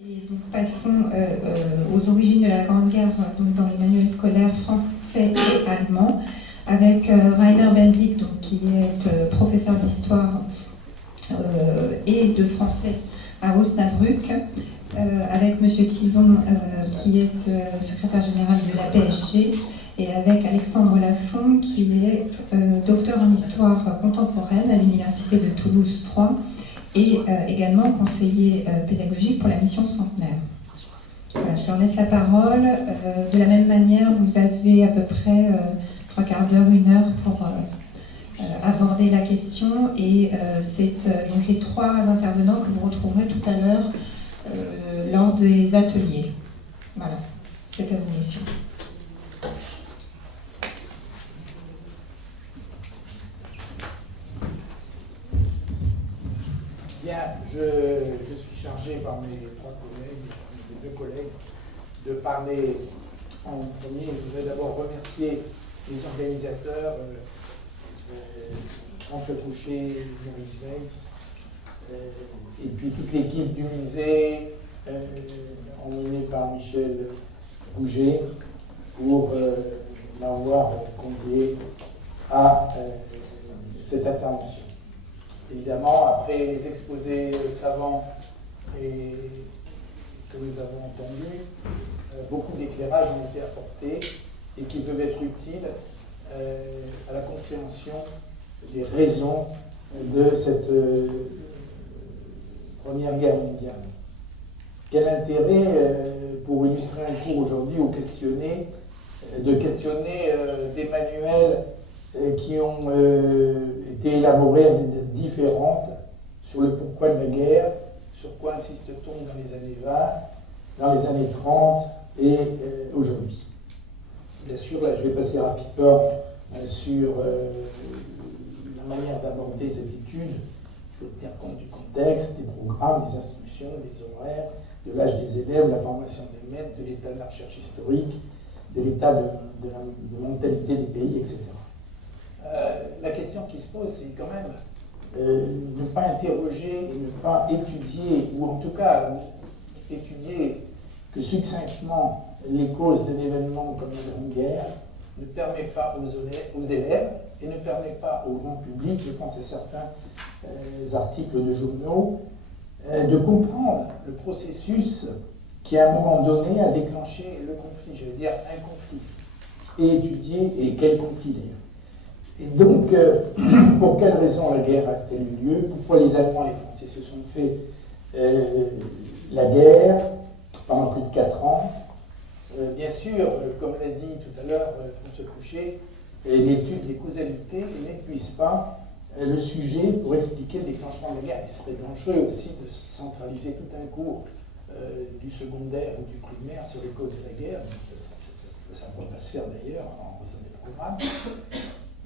Et donc passons aux origines de la Grande Guerre donc dans les manuels scolaires français et allemands avec Rainer Bendig donc, qui est professeur d'histoire et de français à Osnabrück, avec Monsieur Tison qui est secrétaire général de la PSG et avec Alexandre Lafont qui est docteur en histoire contemporaine à l'université de Toulouse 3 et également conseiller pédagogique pour la mission Centenaire. Voilà, je leur laisse la parole. De la même manière, vous avez à peu près 3/4 d'heure, 1 heure pour aborder la question. Et c'est donc les 3 intervenants que vous retrouverez tout à l'heure lors des ateliers. Voilà, c'est à vous, messieurs. Bien, je suis chargé par mes 3 collègues, mes 2 collègues, de parler en premier. Je voudrais d'abord remercier les organisateurs, François Couchet, Maurice Weiss, et puis toute l'équipe du musée, emmenée par Michel Rouget, pour m'avoir convié à cette intervention. Évidemment, après les exposés savants que nous avons entendus, beaucoup d'éclairages ont été apportés et qui peuvent être utiles à la compréhension des raisons de cette Première Guerre mondiale. Quel intérêt pour illustrer un cours aujourd'hui ou de questionner des manuels qui ont été élaborés à des dates différentes sur le pourquoi de la guerre, sur quoi insiste-t-on dans les années 20, dans les années 30 et aujourd'hui. Bien sûr, là je vais passer rapidement sur la manière d'aborder cette étude. Il faut tenir compte du contexte, des programmes, des instructions, des horaires, de l'âge des élèves, la formation des maîtres, de l'état de la recherche historique, de l'état de la mentalité des pays, etc. La question qui se pose, c'est quand même ne pas interroger, ne pas étudier, ou en tout cas étudier que succinctement les causes d'un événement comme la Grande Guerre, ne permet pas aux élèves et ne permet pas au grand public, je pense à certains articles de journaux, de comprendre le processus qui à un moment donné a déclenché le conflit, je veux dire un conflit, et étudier, et quel conflit d'ailleurs. Et donc, pour quelles raisons la guerre a-t-elle eu lieu? Pourquoi les Allemands et les Français se sont fait la guerre pendant plus de 4 ans? Bien sûr, comme l'a dit tout à l'heure François Couchet, l'étude des causalités n'épuise pas le sujet pour expliquer le déclenchement de la guerre. Il serait dangereux aussi de centraliser tout un cours du secondaire ou du primaire sur les causes de la guerre. Ça ne va pas se faire d'ailleurs en raison des programmes.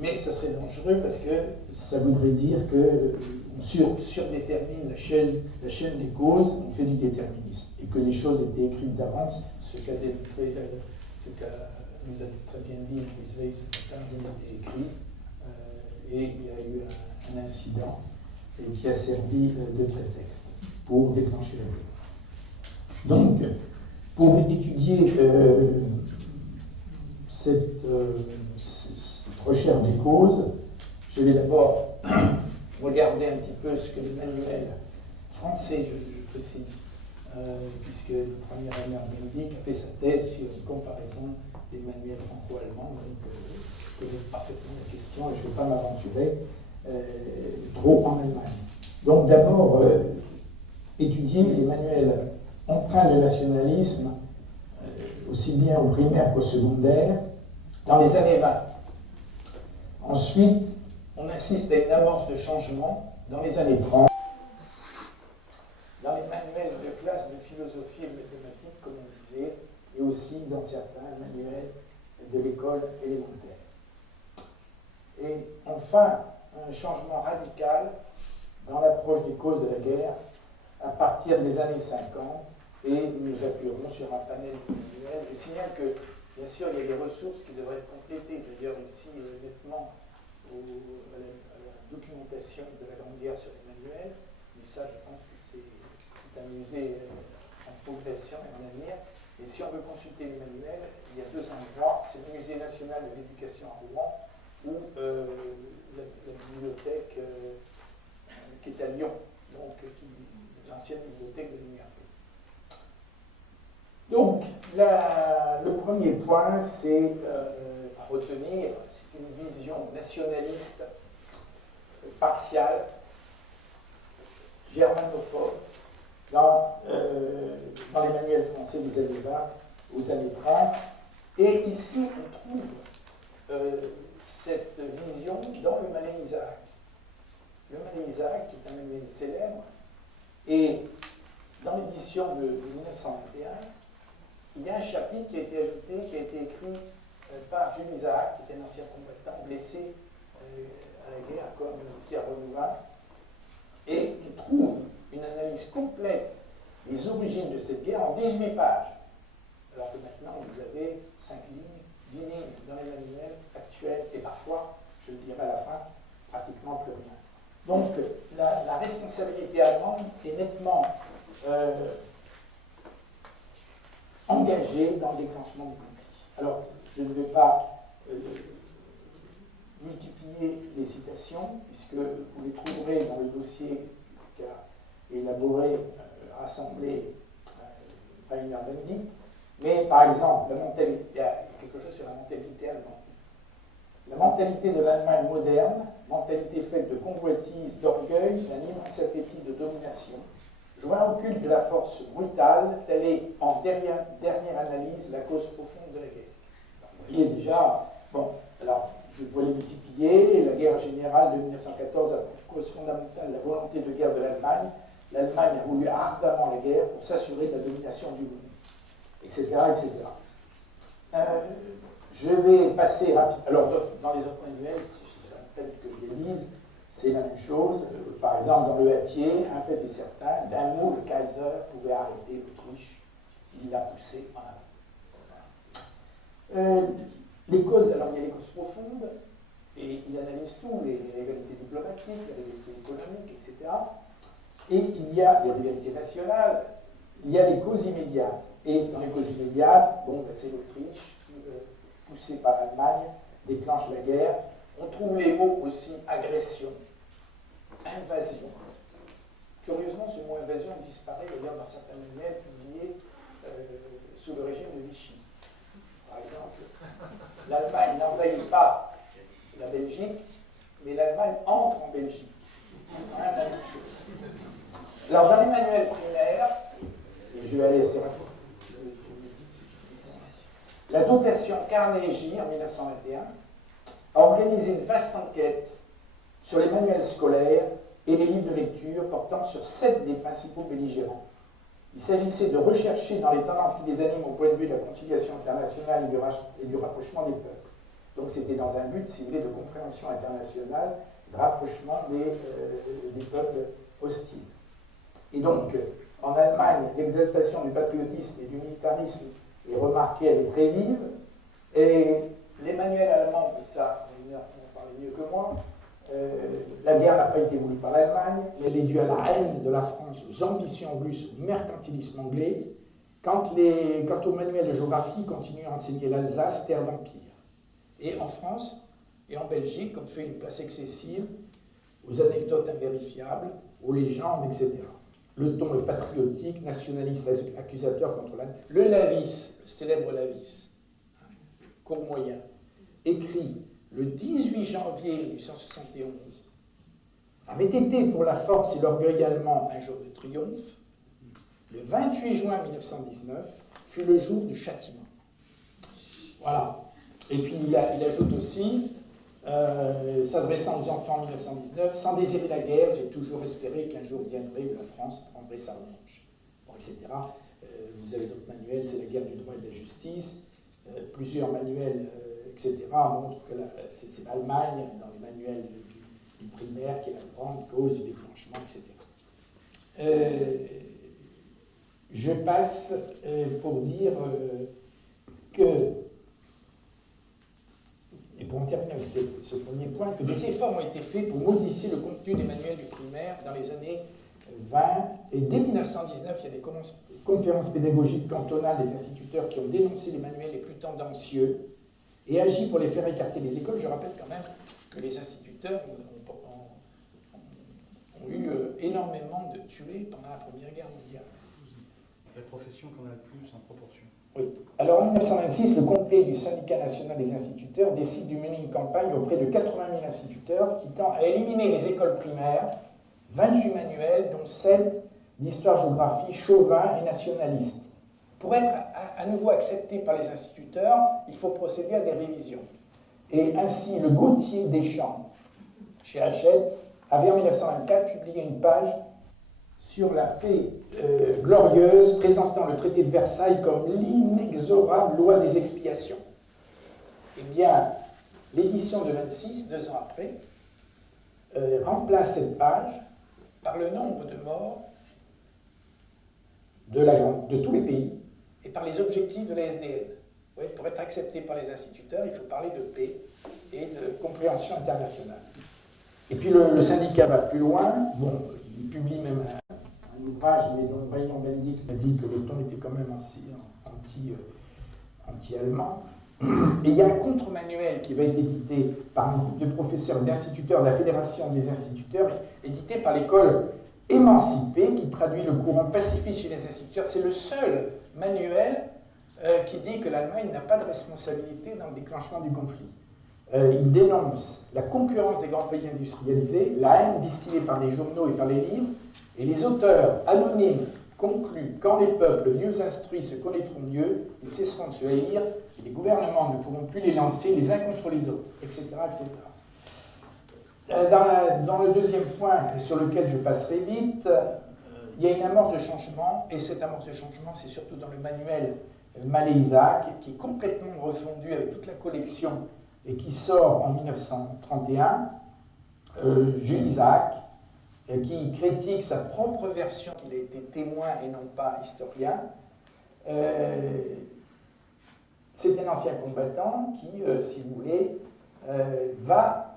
Mais ça serait dangereux parce que ça voudrait dire qu'on surdétermine la chaîne des causes, on fait du déterminisme, et que les choses étaient écrites d'avance, ce qu'a nous a très bien dit Maurice Weiss ce matin, rien n'était écrit, et il y a eu un incident et qui a servi de prétexte pour déclencher la guerre. Donc, pour étudier cette recherche des causes, je vais d'abord regarder un petit peu ce que les manuels français, je précise, puisque le premier Rainer Bendig a fait sa thèse sur une comparaison des manuels franco-allemands, donc je connais parfaitement la question et je ne vais pas m'aventurer trop en Allemagne. Donc d'abord, étudier les manuels empreints de nationalisme, aussi bien au primaire qu'au secondaire, dans les années 20. Ensuite, on assiste à une avance de changement dans les années 30, dans les manuels de classe de philosophie et de mathématiques, comme on disait, et aussi dans certains manuels de l'école élémentaire. Et enfin, un changement radical dans l'approche des causes de la guerre à partir des années 50, et nous appuierons sur un panel de manuels. Je signale que, bien sûr, il y a des ressources qui devraient être complétées. D'ailleurs, ici, nettement, à la documentation de la Grande Guerre sur les manuels, mais ça, je pense que c'est un musée en progression et en avenir. Et si on veut consulter les manuels, il y a deux endroits. C'est le Musée national de l'éducation à Rouen ou la bibliothèque qui est à Lyon, donc l'ancienne bibliothèque de l'UNIRP. Donc, le premier point, c'est à retenir, c'est une vision nationaliste partiale, germanophobe, dans les manuels français des années 20 aux années 30. Et ici, on trouve cette vision dans le Malin Isaac. Le Malin Isaac, qui est un manuel célèbre, et dans l'édition de 1921, il y a un chapitre qui a été ajouté, qui a été écrit par Jules Isaac, qui était un ancien combattant blessé à la guerre comme Pierre Renouvin, et il trouve une analyse complète des origines de cette guerre en 18 pages, alors que maintenant vous avez 5 lignes, 10 lignes dans les manuels actuels, et parfois, je le dirai à la fin, pratiquement plus rien. Donc la responsabilité allemande est nettement engagée dans le déclenchement du conflit. Alors, je ne vais pas multiplier les citations, puisque vous les trouverez dans le dossier qu'a élaboré, rassemblé Rainer Bendick. Mais par exemple, il y a quelque chose sur la mentalité allemande. La mentalité de l'Allemagne moderne, mentalité faite de convoitise, d'orgueil, d'un immense appétit de domination, joint au culte de la force brutale, telle est en dernière analyse la cause profonde de la guerre. Vous voyez déjà, bon, alors je vais les multiplier. La guerre générale de 1914 a pour cause fondamentale la volonté de guerre de l'Allemagne. L'Allemagne a voulu ardemment la guerre pour s'assurer de la domination du monde, etc. etc. Je vais passer rapidement. Alors, dans les autres manuels, si je rappelle que je les lise, c'est la même chose. Par exemple, dans le Hatier, un fait est certain, d'un mot, le Kaiser pouvait arrêter l'Autriche. Il l'a poussé en avant. Les causes, alors il y a les causes profondes, et il analyse tout, les rivalités diplomatiques, les rivalités économiques, etc. Et il y a les rivalités nationales, il y a les causes immédiates. Et dans les causes immédiates, bon, ben, c'est l'Autriche qui, poussée par l'Allemagne, déclenche la guerre. On trouve les mots aussi agression, invasion. Curieusement, ce mot invasion disparaît d'ailleurs dans certains manuels publiés sous le régime de Vichy. Par exemple, l'Allemagne n'envahit pas la Belgique, mais l'Allemagne entre en Belgique. Hein, la même chose. Alors, dans les manuels primaires, et je vais aller assez rapidement, la dotation Carnegie, en 1921, a organisé une vaste enquête sur les manuels scolaires et les livres de lecture portant sur 7 des principaux belligérants. Il s'agissait de rechercher dans les tendances qui les animent au point de vue de la conciliation internationale et du rapprochement des peuples. Donc c'était dans un but, si vous voulez, de compréhension internationale, de rapprochement des peuples hostiles. Et donc, en Allemagne, l'exaltation du patriotisme et du militarisme est remarquée, elle est très vive, et les manuels allemands, et ça, Rainer en parler mieux que moi, la guerre n'a pas été voulue par l'Allemagne, mais elle est due à la haine de la France, aux ambitions russes, au mercantilisme anglais, quant au manuel de géographie, continue à enseigner l'Alsace, terre d'empire. Et en France et en Belgique, on fait une place excessive aux anecdotes invérifiables, aux légendes, etc. Le ton est patriotique, nationaliste, accusateur contre l'Allemagne. Le Lavis, le célèbre Lavis, cours moyen, écrit le 18 janvier 1871, avait été pour la force et l'orgueil allemand un jour de triomphe. Le 28 juin 1919 fut le jour du châtiment. Voilà. Et puis il ajoute aussi, s'adressant aux enfants en 1919, sans désirer la guerre, j'ai toujours espéré qu'un jour viendrait où la France prendrait sa revanche. Bon, etc. Vous avez d'autres manuels, c'est la guerre du droit et de la justice. Plusieurs manuels, etc., montrent que c'est l'Allemagne, dans les manuels du primaire, qui est la grande cause du déclenchement, etc. Je passe pour dire que, et pour en terminer avec ce premier point, que des efforts ont été faits pour modifier le contenu des manuels du primaire dans les années 20, et dès 1919, il y a des conférence pédagogique cantonale des instituteurs qui ont dénoncé les manuels les plus tendancieux et agi pour les faire écarter des écoles. Je rappelle quand même que les instituteurs ont eu énormément de tués pendant la Première Guerre mondiale. C'est la profession qu'on a le plus en proportion. Oui. Alors en 1926, le congrès du syndicat national des instituteurs décide de mener une campagne auprès de 80 000 instituteurs qui tend à éliminer des écoles primaires 28 manuels, dont 7 d'histoire-géographie chauvin et nationaliste. Pour être à nouveau accepté par les instituteurs, il faut procéder à des révisions. Et ainsi, le Gauthier Deschamps, chez Hachette, avait en 1924 publié une page sur la paix glorieuse, présentant le traité de Versailles comme l'inexorable loi des expiations. Eh bien, l'édition de 26, 2 ans après, remplace cette page par le nombre de morts de tous les pays et par les objectifs de la SDN. Oui, pour être accepté par les instituteurs, il faut parler de paix et de compréhension internationale. Et puis le syndicat va plus loin. Bon, il publie même un ouvrage, mais dont Rainer Bendick m'a dit que le ton était quand même anti-allemand. Et il y a un contre-manuel qui va être édité par un groupe de professeurs et d'instituteurs de la Fédération des instituteurs, édité par l'école émancipée, qui traduit le courant pacifiste chez les instituteurs. C'est le seul manuel qui dit que l'Allemagne n'a pas de responsabilité dans le déclenchement du conflit. Il dénonce la concurrence des grands pays industrialisés, la haine distillée par les journaux et par les livres, et les auteurs anonymes concluent quand les peuples mieux instruits se connaîtront mieux, ils cesseront de se haïr, et les gouvernements ne pourront plus les lancer les uns contre les autres, etc. etc. Dans le deuxième point, sur lequel je passerai vite, il y a une amorce de changement, et cette amorce de changement, c'est surtout dans le manuel Mallet-Isaac, qui est complètement refondu avec toute la collection et qui sort en 1931, Jules Isaac, qui critique sa propre version, qu'il a été témoin et non pas historien. C'est un ancien combattant qui, si vous voulez, va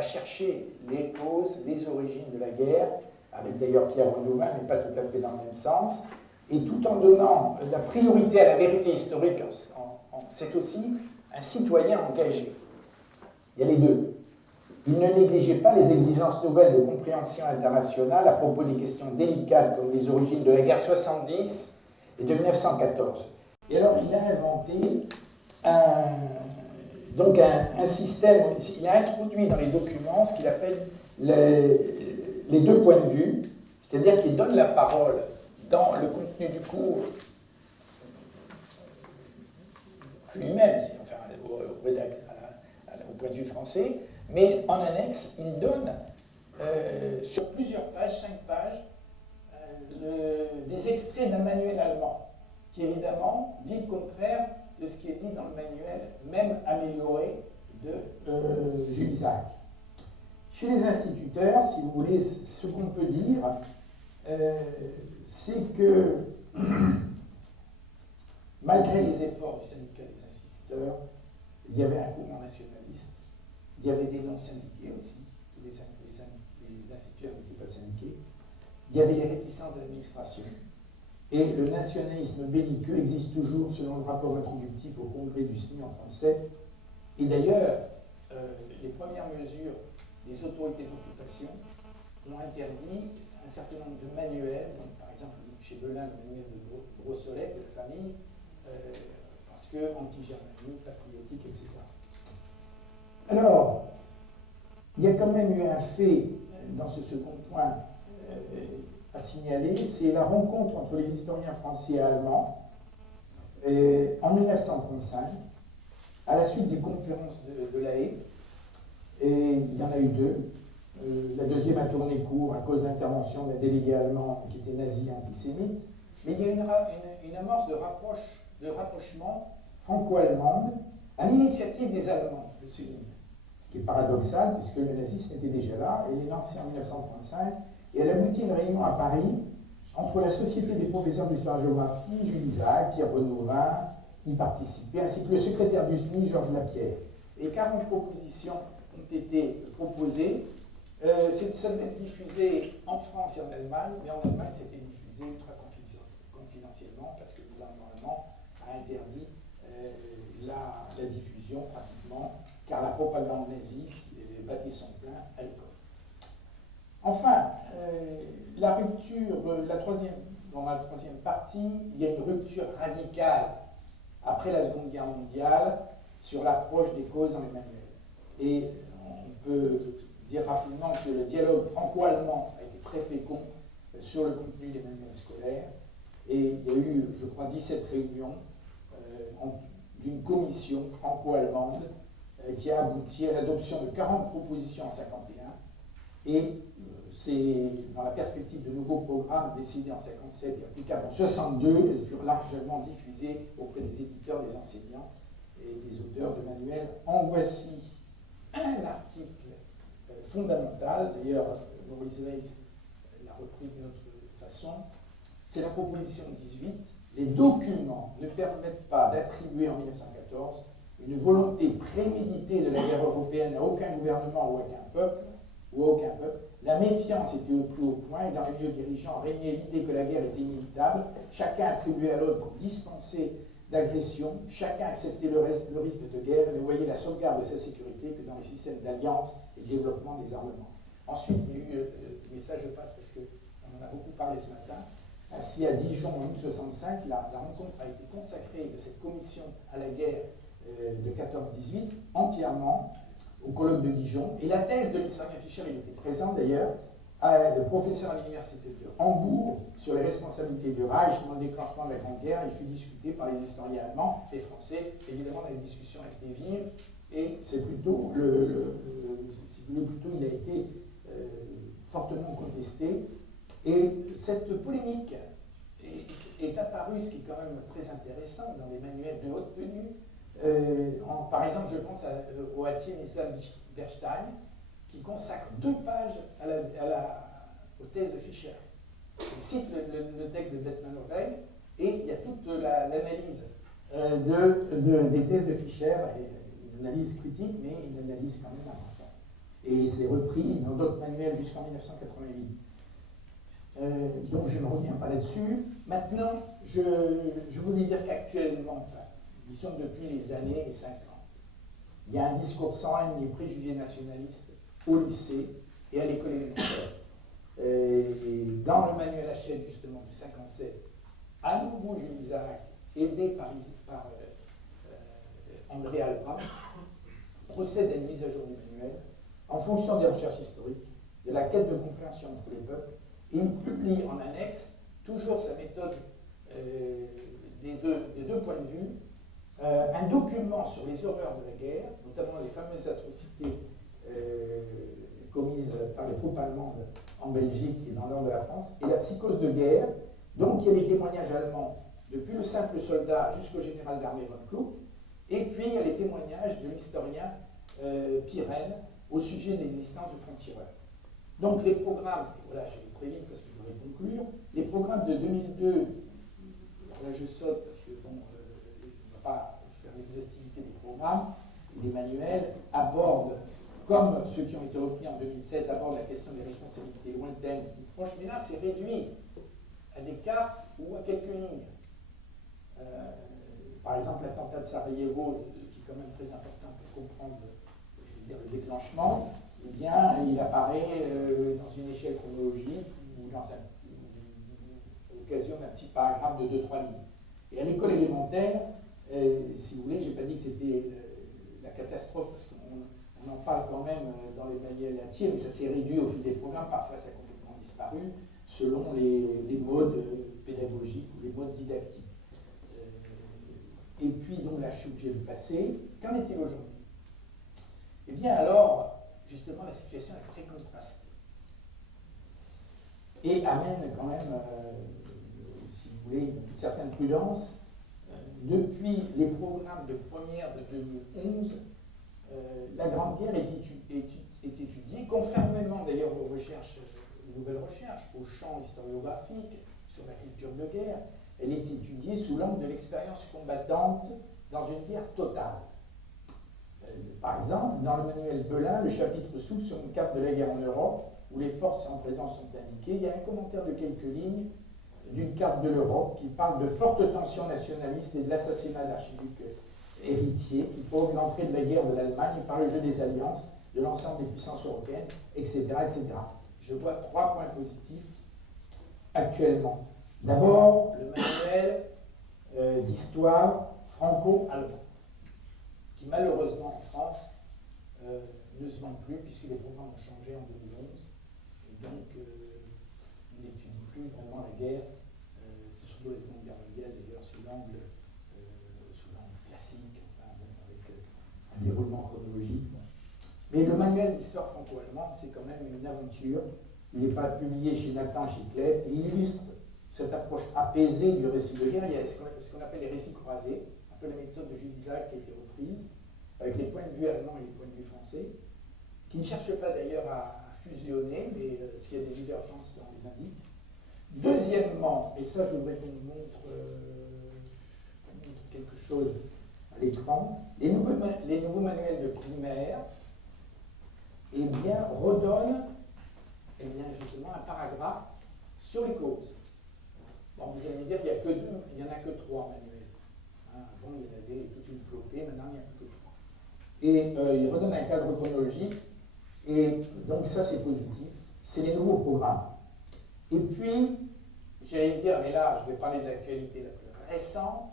chercher les causes, les origines de la guerre, avec d'ailleurs Pierre Renouvin, mais pas tout à fait dans le même sens, et tout en donnant la priorité à la vérité historique, c'est aussi un citoyen engagé. Il y a les deux. Il ne négligeait pas les exigences nouvelles de compréhension internationale à propos des questions délicates comme les origines de la guerre 70 et de 1914. Et alors, il a inventé un système, il a introduit dans les documents ce qu'il appelle les deux points de vue, c'est-à-dire qu'il donne la parole dans le contenu du cours lui-même, enfin, au point de vue français, mais en annexe, il donne sur plusieurs pages, 5 pages, des extraits d'un manuel allemand, qui évidemment dit le contraire de ce qui est dit dans le manuel, même amélioré, de Jules Isaac. Chez les instituteurs, si vous voulez, ce qu'on peut dire, c'est que malgré les efforts du syndicat des instituteurs, il y avait un courant nationaliste, il y avait des non-syndiqués aussi, les instituteurs n'étaient pas syndiqués, il y avait les réticences de l'administration, et le nationalisme belliqueux existe toujours selon le rapport introductif au congrès du SNI en 1937, et d'ailleurs, les premières mesures des autorités d'occupation ont interdit un certain nombre de manuels, donc par exemple chez Belin, le manuel de Brossolette, de la famille, parce que anti-germanique, patriotique, etc. Alors, il y a quand même eu un fait dans ce second point à signaler, c'est la rencontre entre les historiens français et allemands en 1935, à la suite des conférences de La Haye, et il y en a eu 2. La deuxième a tourné court à cause d'intervention d'un délégué allemand qui était nazi antisémite, mais il y a une amorce de rapprochement franco-allemande à l'initiative des Allemands, de souligner. Ce qui est paradoxal, puisque le nazisme était déjà là, et il est lancé en 1935, et elle aboutit à une réunion à Paris entre la Société des professeurs d'histoire-géographie, Jules Isaac, Pierre Renouvin, y participaient, ainsi que le secrétaire du SNI, Georges Lapierre. Et 40 propositions ont été proposées. Ça devait être diffusé en France et en Allemagne, mais en Allemagne, c'était diffusé utilisé ultra confidentiellement parce que le gouvernement allemand a interdit la diffusion pratiquement, car la propagande nazie battait son plein à l'école. Enfin, la rupture, dans la troisième partie, il y a une rupture radicale après la Seconde Guerre mondiale sur l'approche des causes dans les manuels. Et on peut dire rapidement que le dialogue franco-allemand a été très fécond sur le contenu des manuels scolaires. Et il y a eu, je crois, 17 réunions d'une commission franco-allemande qui a abouti à l'adoption de 40 propositions en 1951. Et c'est dans la perspective de nouveaux programmes décidés en 1957 et applicables en 1962, elles furent largement diffusées auprès des éditeurs, des enseignants et des auteurs de manuels. En voici un article fondamental, d'ailleurs Maurice Weiss l'a repris d'une autre façon, c'est la proposition 18. Les documents ne permettent pas d'attribuer en 1914 une volonté préméditée de la guerre européenne à aucun gouvernement ou à aucun peuple. La méfiance était au plus haut point et dans les milieux dirigeants régnait l'idée que la guerre était inévitable. Chacun attribuait à l'autre dispensée d'agression, chacun acceptait le risque de guerre et ne voyait la sauvegarde de sa sécurité que dans les systèmes d'alliance et le développement des armements. Ensuite, il y a eu, mais ça je passe parce qu'on en a beaucoup parlé ce matin, ainsi à Dijon en 1965, la rencontre a été consacrée de cette commission à la guerre de 14-18 entièrement au colloque de Dijon. Et la thèse de l'historien Fischer, il était présent d'ailleurs, le professeur à l'université de Hambourg sur les responsabilités du Reich dans le déclenchement de la Grande Guerre. Il fut discuté par les historiens allemands et français. Évidemment, la discussion a été vive et c'est plutôt, il a été fortement contesté. Et cette polémique est apparue, ce qui est quand même très intéressant, dans les manuels de haute tenue. Par exemple, je pense au Hattier Nizam Berstein, qui consacre 2 pages aux thèses de Fischer. Il cite le texte de Bettman-O'Reilly et il y a toute l'analyse des thèses de Fischer, et une analyse critique, mais une analyse quand même importante. Et c'est repris dans d'autres manuels jusqu'en 1988. Donc je ne reviens pas là-dessus. Maintenant, je voulais dire qu'actuellement, disons depuis les années 50, il y a un discours sans haine ni préjugés nationalistes au lycée et à l'école élémentaire. Dans le manuel Hachette, justement, de 57, à nouveau Jules Isaac, aidé par André Albra, procède à une mise à jour du manuel en fonction des recherches historiques, de la quête de compréhension entre les peuples, et il publie en annexe toujours sa méthode des deux points de vue, un document sur les horreurs de la guerre, notamment les fameuses atrocités commises par les troupes allemandes en Belgique et dans le nord de la France, et la psychose de guerre. Donc il y a les témoignages allemands, depuis le simple soldat jusqu'au général d'armée von Kluck, et puis il y a les témoignages de l'historien Pirenne au sujet de l'existence du franc-tireur. Donc les programmes, et voilà, je vais très vite parce que je voudrais conclure, les programmes de 2002, là je saute parce que bon, on ne va pas faire l'exhaustivité des programmes, et les manuels abordent, comme ceux qui ont été repris en 2007, abordent la question des responsabilités lointaines ou proches, mais là c'est réduit à des cartes ou à quelques lignes. Par exemple, l'attentat de Sarajevo, qui est quand même très important pour comprendre le déclenchement, eh bien, il apparaît dans une échelle chronologique ou dans l'occasion d'un petit paragraphe de 2-3 lignes. Et à l'école élémentaire, si vous voulez, je n'ai pas dit que c'était la catastrophe, parce qu'on en parle quand même dans les manuels à tir, mais ça s'est réduit au fil des programmes, parfois ça a complètement disparu, selon les modes pédagogiques ou les modes didactiques. Et puis, donc là, je suis obligé de passer. Qu'en est-il aujourd'hui? Eh bien, alors, justement, la situation est très contrastée. Et amène quand même, si vous voulez, une certaine prudence. Depuis les programmes de première de 2011, la Grande Guerre est étudiée, conformément d'ailleurs aux recherches, aux nouvelles recherches, au champ historiographique, sur la culture de guerre. Elle est étudiée sous l'angle de l'expérience combattante dans une guerre totale. Par exemple, dans le manuel Belin, le chapitre s'ouvre sur une carte de la guerre en Europe, où les forces en présence sont indiquées. Il y a un commentaire de quelques lignes d'une carte de l'Europe qui parle de fortes tensions nationalistes et de l'assassinat de l'archiduc héritier qui provoque l'entrée de la guerre de l'Allemagne par le jeu des alliances de l'ensemble des puissances européennes, etc., etc. Je vois 3 points positifs actuellement. D'abord, le manuel d'histoire franco-allemand, qui malheureusement en France ne se vend plus puisque les programmes ont changé en 2011. Et donc, on n'étudie plus vraiment la guerre, surtout la Seconde Guerre mondiale d'ailleurs, sous l'angle classique, enfin, bon, avec un déroulement chronologique. Mais le manuel d'histoire franco-allemande, c'est quand même une aventure. Il n'est pas publié chez Nathan Chiclette. Il illustre cette approche apaisée du récit de guerre. Il y a ce qu'on appelle les récits croisés, un peu la méthode de Jules Isaac qui a été reprise, avec les points de vue allemands et les points de vue français, qui ne cherchent pas d'ailleurs à fusionner, mais s'il y a des divergences, on les indique. Deuxièmement, et ça je voudrais qu'on montre quelque chose à l'écran, les nouveaux manuels de primaire redonnent justement un paragraphe sur les causes. Bon, vous allez me dire qu'il n'y a que 2, il n'y en a que 3 manuels. Avant, il y en avait toute une flopée, maintenant, il n'y en a que 3. Et il redonne un cadre chronologique, et donc ça, c'est positif. C'est les nouveaux programmes. Et puis, j'allais dire, mais là, je vais parler de l'actualité la plus récente.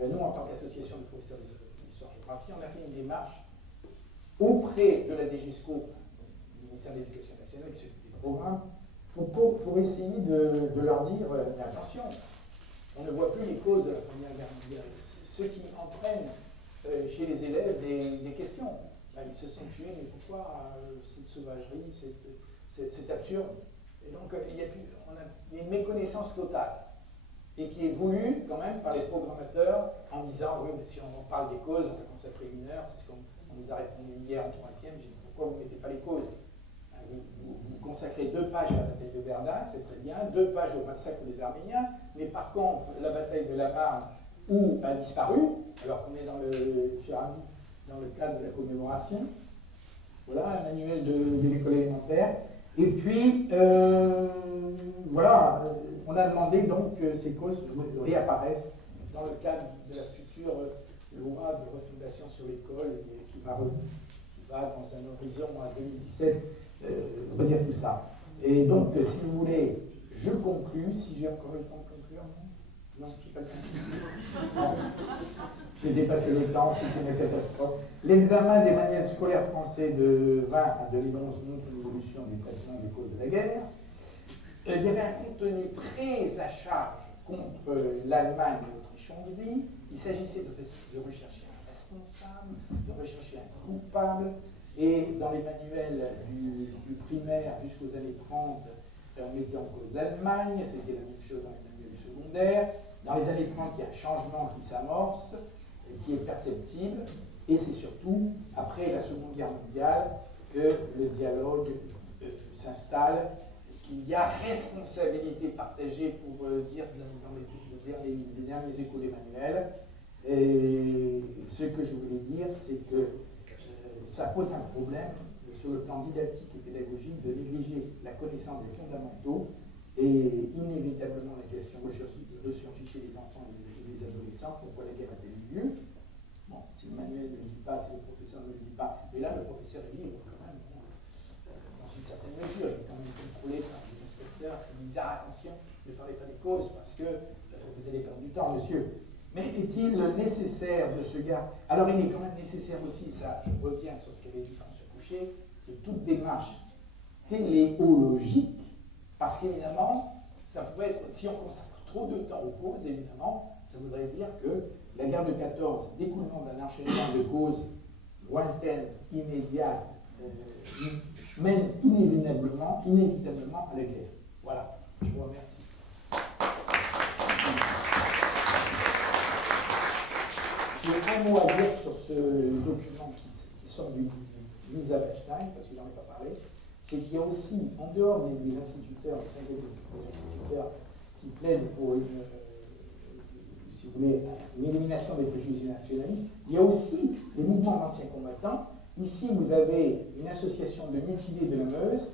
Nous, en tant qu'association de professeurs d'histoire-géographie, on a fait une démarche auprès de la DGESCO, du ministère de l'Éducation nationale, qui s'occupe des programmes, pour essayer de leur dire, mais attention, on ne voit plus les causes de la Première Guerre mondiale. Ceux qui entraînent chez les élèves des questions. Ben, ils se sont tués, mais pourquoi cette sauvagerie, c'est absurde. Et donc, on a une méconnaissance totale, et qui est voulue quand même par les programmateurs en disant, oui, mais si on parle des causes, on va consacrer 1 heure, c'est ce qu'on nous a répondu hier en 3e, j'ai dit, pourquoi vous ne mettez pas les causes? Vous consacrez 2 pages à la bataille de Verdun, c'est très bien, 2 pages au massacre des Arméniens, mais par contre, la bataille de la Marne, où a disparu, alors qu'on est dans le cadre de la commémoration. Voilà, un manuel de l'école élémentaire. Et puis, voilà, on a demandé donc que ces causes réapparaissent dans le cadre de la future loi de refondation sur l'école qui va dans un horizon à 2017 redire tout ça. Et donc, si vous voulez, je conclus, si j'ai encore le temps de conclure, non, je n'ai pas le temps. J'ai dépassé le temps, c'était une catastrophe. L'examen des manuels scolaires français de 20 à 2011 montre l'évolution du traitement des causes de la guerre. Il y avait un contenu très à charge contre l'Allemagne et l'Autriche-Hongrie. Il s'agissait de rechercher un responsable, de rechercher un coupable. Et dans les manuels du primaire jusqu'aux années 30, on mettait en cause l'Allemagne, c'était la même chose dans les manuels du secondaire. Dans les années 30, il y a un changement qui s'amorce, qui est perceptible, et c'est surtout après la Seconde Guerre mondiale que le dialogue s'installe, qu'il y a responsabilité partagée, pour dire dans les derniers échos des manuels. Et ce que je voulais dire, c'est que ça pose un problème sur le plan didactique et pédagogique de négliger la connaissance des fondamentaux, et inévitablement la question ressurgit chez les enfants et les adolescents: pourquoi la guerre a-t-elle eu lieu? Bon, si le manuel ne le dit pas, si le professeur ne le dit pas, mais là le professeur est libre quand même, dans une certaine mesure, il est quand même contrôlé par des inspecteurs qui disent: ah, attention, ne parlez pas des causes parce que vous allez perdre du temps, monsieur. Mais est-il nécessaire de se garder? Alors il est quand même nécessaire aussi, ça je reviens sur ce qu'avait dit François Couchet, de toute démarche téléologique, parce qu'évidemment, ça pourrait être, si on consacre trop de temps aux causes, évidemment, ça voudrait dire que la guerre de 14, découlement d'un enchaînement de causes lointaines, immédiates, mène inévitablement à la guerre. Voilà, je vous remercie. J'ai un mot à dire sur ce document qui sort du Lisa Weinstein, parce que j'en ai pas parlé. C'est qu'il y a aussi, en dehors des instituteurs, des instituteurs qui plaident pour si vous voulez, une élimination des préjugés nationalistes, il y a aussi les mouvements d'anciens combattants. Ici, vous avez une association de mutilés de la Meuse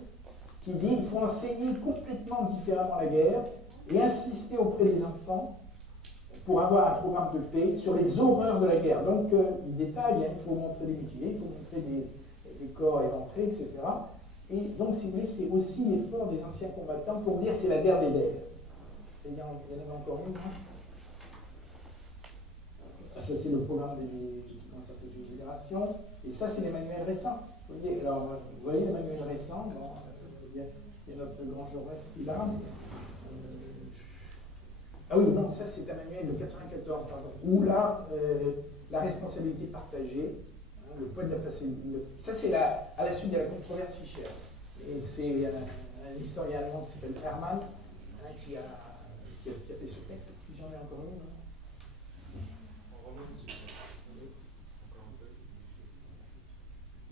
qui dit qu'il faut enseigner complètement différemment la guerre et insister auprès des enfants pour avoir un programme de paix sur les horreurs de la guerre. Donc, il détaille, hein, il faut montrer des mutilés, il faut montrer des corps éventrés, etc. Et donc, si vous voulez, c'est aussi l'effort des anciens combattants pour dire c'est la guerre des lèvres. Il y en avait encore une. Hein. Ça, c'est le programme des équipements stratégiques de libération. Et ça, c'est les manuels récents. Vous voyez, alors, vous voyez les manuels récents. Bon, il y a notre grand Jaurès qui est là. Ah oui, non, ça, c'est un manuel de 94, pardon, où là, la responsabilité partagée, hein, le poids de la facilité. Ça, c'est à la suite de la controverse Fischer. Et c'est un historien allemand qui s'appelle Hermann, hein, qui a fait ce texte. J'en ai encore une. Hein.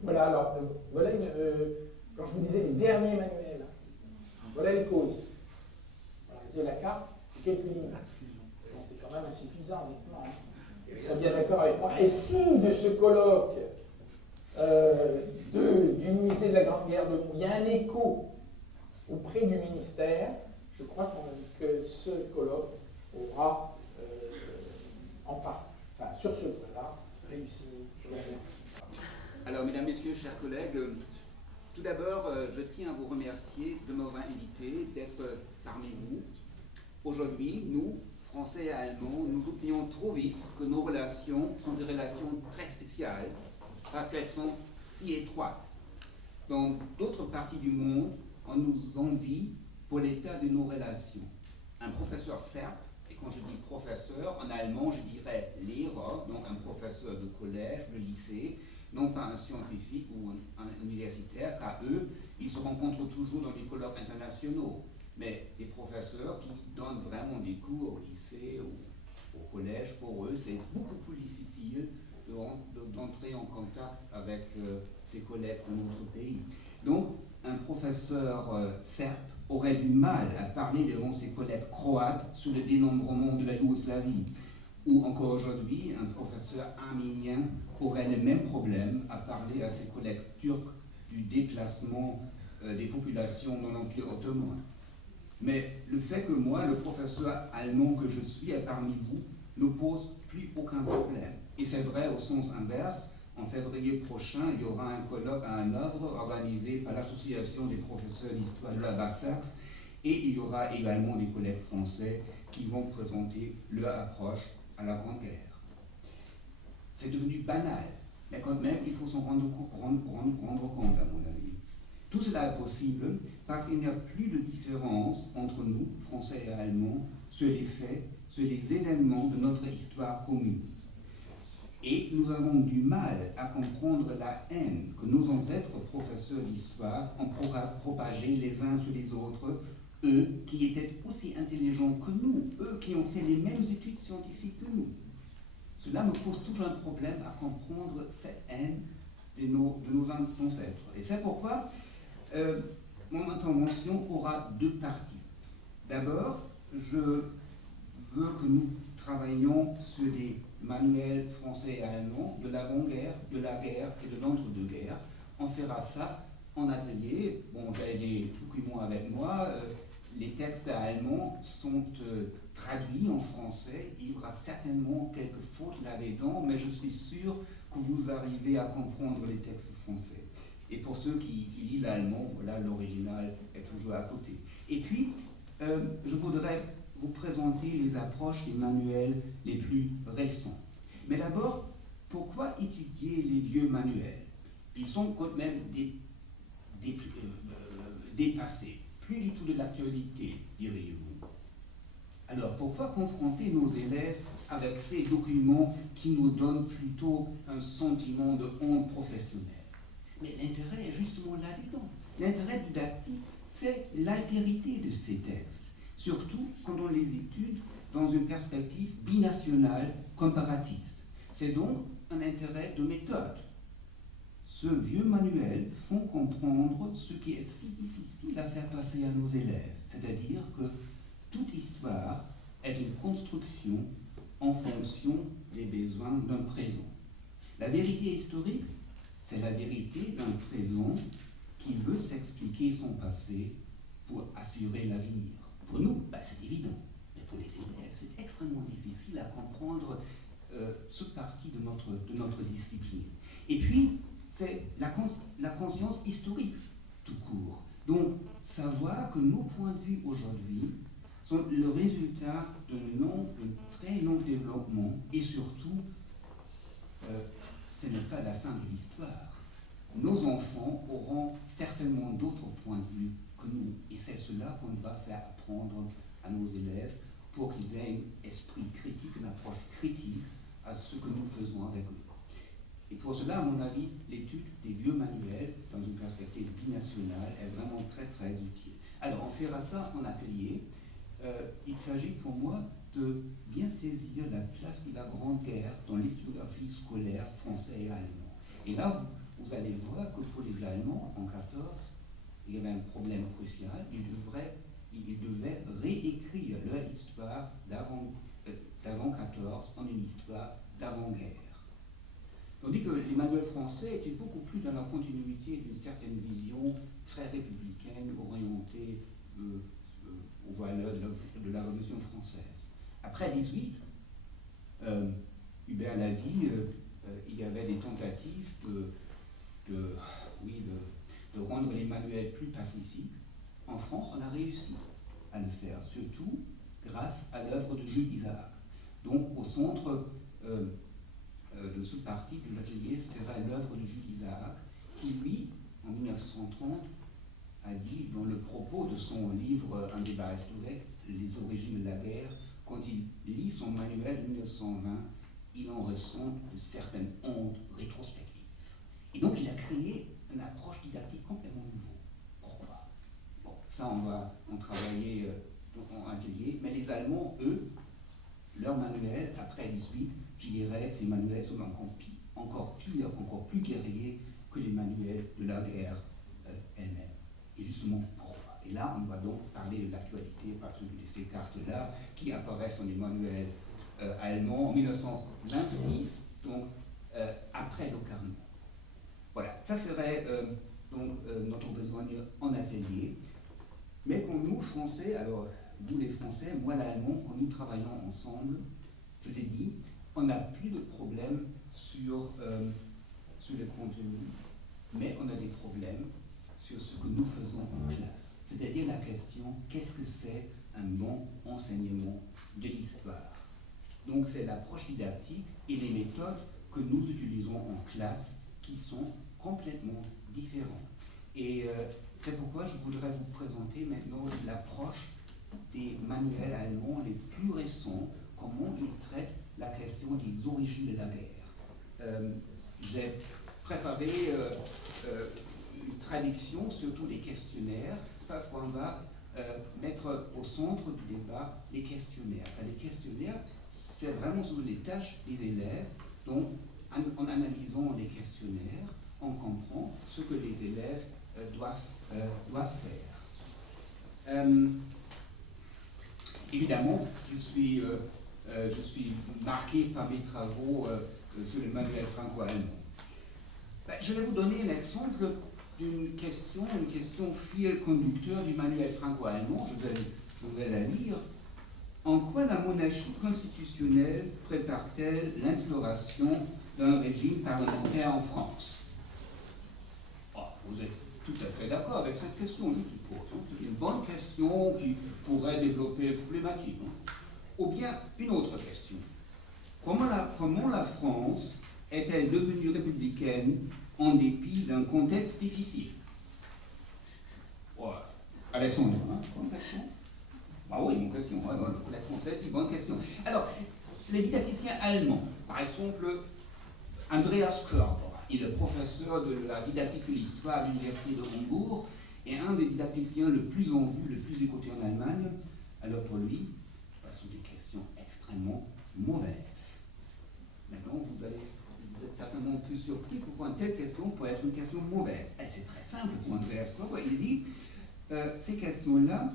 Voilà, alors, voilà quand je vous disais les derniers manuels, hein, voilà les causes. Voilà, vous avez la carte, quelques lignes. Bon, c'est quand même insuffisant, honnêtement. Hein. Ça vient d'accord avec moi. Et si de ce colloque du musée de la Grande Guerre de Mons, il y a un écho auprès du ministère, je crois que ce colloque aura enfin, sur ce point-là, réussi. Je vous remercie. Alors, mesdames, messieurs, chers collègues, tout d'abord, je tiens à vous remercier de m'avoir invité, d'être parmi vous. Aujourd'hui, nous, Français et Allemands, nous oublions trop vite que nos relations sont des relations très spéciales parce qu'elles sont si étroites. Dans d'autres parties du monde, on nous envie pour l'état de nos relations. Un professeur serbe, et quand je dis professeur, en allemand, je dirais Lehrer, donc un professeur de collège, de lycée, non pas un scientifique ou un universitaire, car eux, ils se rencontrent toujours dans des colloques internationaux. Mais des professeurs qui donnent vraiment des cours au lycée ou au collège, pour eux, c'est beaucoup plus difficile d'entrer en contact avec ses collègues de notre pays. Donc, un professeur serbe aurait du mal à parler devant ses collègues croates sur le dénombrement de la Yougoslavie. Ou encore aujourd'hui, un professeur arménien aurait le même problème à parler à ses collègues turcs du déplacement des populations dans l'Empire ottoman. Mais le fait que moi, le professeur allemand que je suis, parmi vous, ne pose plus aucun problème. Et c'est vrai au sens inverse. En février prochain, il y aura un colloque à Hanovre organisé par l'Association des professeurs d'histoire de la Basse-Saxe et il y aura également des collègues français qui vont présenter leur approche à la Grande Guerre. C'est devenu banal, mais quand même, il faut s'en rendre compte, à mon avis. Tout cela est possible parce qu'il n'y a plus de différence entre nous, Français et Allemands, sur les faits, sur les événements de notre histoire commune. Et nous avons du mal à comprendre la haine que nos ancêtres professeurs d'histoire ont propagée les uns sur les autres, eux qui étaient aussi intelligents que nous, eux qui ont fait les mêmes études scientifiques que nous. Cela me pose toujours un problème à comprendre cette haine de nos ancêtres. Et c'est pourquoi mon intervention aura deux parties. D'abord, je veux que nous travaillions sur des manuels français et allemands de l'avant-guerre, de la guerre et de l'entre-deux-guerres. On fera ça en atelier. Bon, j'ai des documents avec moi. Les textes allemands sont traduits en français. Il y aura certainement quelques fautes là-dedans, mais je suis sûr que vous arrivez à comprendre les textes français. Et pour ceux qui lisent l'allemand, voilà, l'original est toujours à côté. Et puis, je voudrais vous présenter les approches des manuels les plus récents. Mais d'abord, pourquoi étudier les vieux manuels? Ils sont quand même dépassés, plus du tout de l'actualité, diriez-vous. Alors, pourquoi confronter nos élèves avec ces documents qui nous donnent plutôt un sentiment de honte professionnelle? Mais l'intérêt est justement là-dedans. L'intérêt didactique, c'est l'altérité de ces textes, surtout quand on les étudie dans une perspective binationale comparatiste. C'est donc un intérêt de méthode. Ce vieux manuel font comprendre ce qui est si difficile à faire passer à nos élèves, c'est-à-dire que toute histoire est une construction en fonction des besoins d'un présent. La vérité historique, c'est la vérité d'un présent qui veut s'expliquer son passé pour assurer l'avenir. Pour nous, c'est évident, mais pour les élèves, c'est extrêmement difficile à comprendre cette partie de notre discipline. Et puis, c'est la conscience historique tout court. Donc, savoir que nos points de vue aujourd'hui sont le résultat d'un très long développement et surtout, ce n'est pas la fin de l'histoire. Nos enfants auront certainement d'autres points de vue que nous. Et c'est cela qu'on doit faire apprendre à nos élèves pour qu'ils aient un esprit critique, une approche critique à ce que nous faisons avec eux. Et pour cela, à mon avis, l'étude des vieux manuels dans une perspective binationale est vraiment très très utile. Alors, on fera ça en atelier. Il s'agit pour moi de bien saisir la place de la Grande Guerre dans l'histoire scolaire français et allemand. Et là, vous allez voir que pour les Allemands, en 1914, il y avait un problème crucial. Ils devaient réécrire leur histoire d'avant 1914 en une histoire d'avant-guerre. Tandis que les manuels français étaient beaucoup plus dans la continuité d'une certaine vision très républicaine, orientée aux valeurs de la Révolution française. Après 18, Hubert l'a dit, il y avait des tentatives de rendre les manuels plus pacifiques. En France, on a réussi à le faire, surtout grâce à l'œuvre de Jules Isaac. Donc, au centre de ce parti de l'atelier sera l'œuvre de Jules Isaac, qui, lui, en 1930, a dit dans le propos de son livre Un débat historique, Les origines de la guerre, quand il lit son manuel de 1920, il en ressent une certaine honte rétrospective. Et donc il a créé une approche didactique complètement nouvelle. Pourquoi? Bon, ça on va en travailler en atelier, mais les Allemands, eux, leurs manuels, après 18, je dirais, ces manuels sont encore pires, encore plus guerriers que les manuels de la guerre elle-même. Et justement, pourquoi? Et là, on va donc parler de l'actualité par celui de ces cartes-là qui apparaissent dans les manuels allemands en 1926, donc après Locarno. Voilà, ça serait donc notre besoin en atelier. Mais quand nous, Français, alors vous les Français, moi l'Allemand, quand nous travaillons ensemble, je l'ai dit, on n'a plus de problème sur le contenu, mais on a des problèmes sur ce que nous faisons en classe. C'est-à-dire la question, qu'est-ce que c'est un bon enseignement de l'histoire? Donc c'est l'approche didactique et les méthodes que nous utilisons en classe qui sont complètement différentes. Et c'est pourquoi je voudrais vous présenter maintenant l'approche des manuels allemands les plus récents, comment ils traitent la question des origines de la guerre. J'ai préparé une traduction, surtout des questionnaires, parce qu'on va mettre au centre du débat les questionnaires. Les questionnaires, c'est vraiment sur les tâches des élèves, donc en analysant les questionnaires, on comprend ce que les élèves doivent faire. Évidemment, je suis marqué par mes travaux sur le manuel franco-allemand. Je vais vous donner un exemple d'une question, fil conducteur du manuel franco-allemand. Je vais la lire. En quoi la monarchie constitutionnelle prépare-t-elle l'instauration d'un régime parlementaire en France? Vous êtes tout à fait d'accord avec cette question, je suppose. C'est une bonne question qui pourrait développer la problématique. Ou bien une autre question. Comment la France est-elle devenue républicaine en dépit d'un contexte difficile? Voilà. Alexandre, bonne question. Ah oui, bonne question. C'est une bonne question. Alors, les didacticiens allemands, par exemple, Andreas Körber, il est professeur de la didactique de l'histoire à l'université de Hambourg et un des didacticiens le plus en vue, le plus écouté en Allemagne. Alors pour lui, ce sont des questions extrêmement mauvaises. Maintenant, vous êtes certainement plus surpris pourquoi une telle question peut être une question mauvaise. Et c'est très simple pour Andreas Körber. Il dit ces questions-là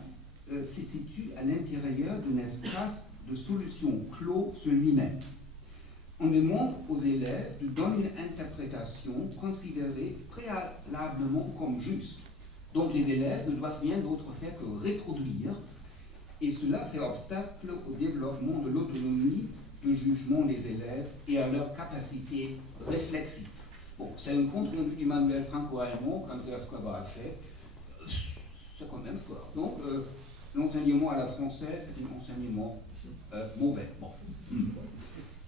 se situent à l'intérieur d'un espace de solution clos sur lui-même. On demande aux élèves de donner une interprétation considérée préalablement comme juste. Donc les élèves ne doivent rien d'autre faire que reproduire et cela fait obstacle au développement de l'autonomie de jugement des élèves et à leur capacité réflexive. Bon, c'est un compte rendu du manuel franco-allemand qu'Andreas Kober a fait. C'est quand même fort. Donc, l'enseignement à la française est un enseignement mauvais. Bon.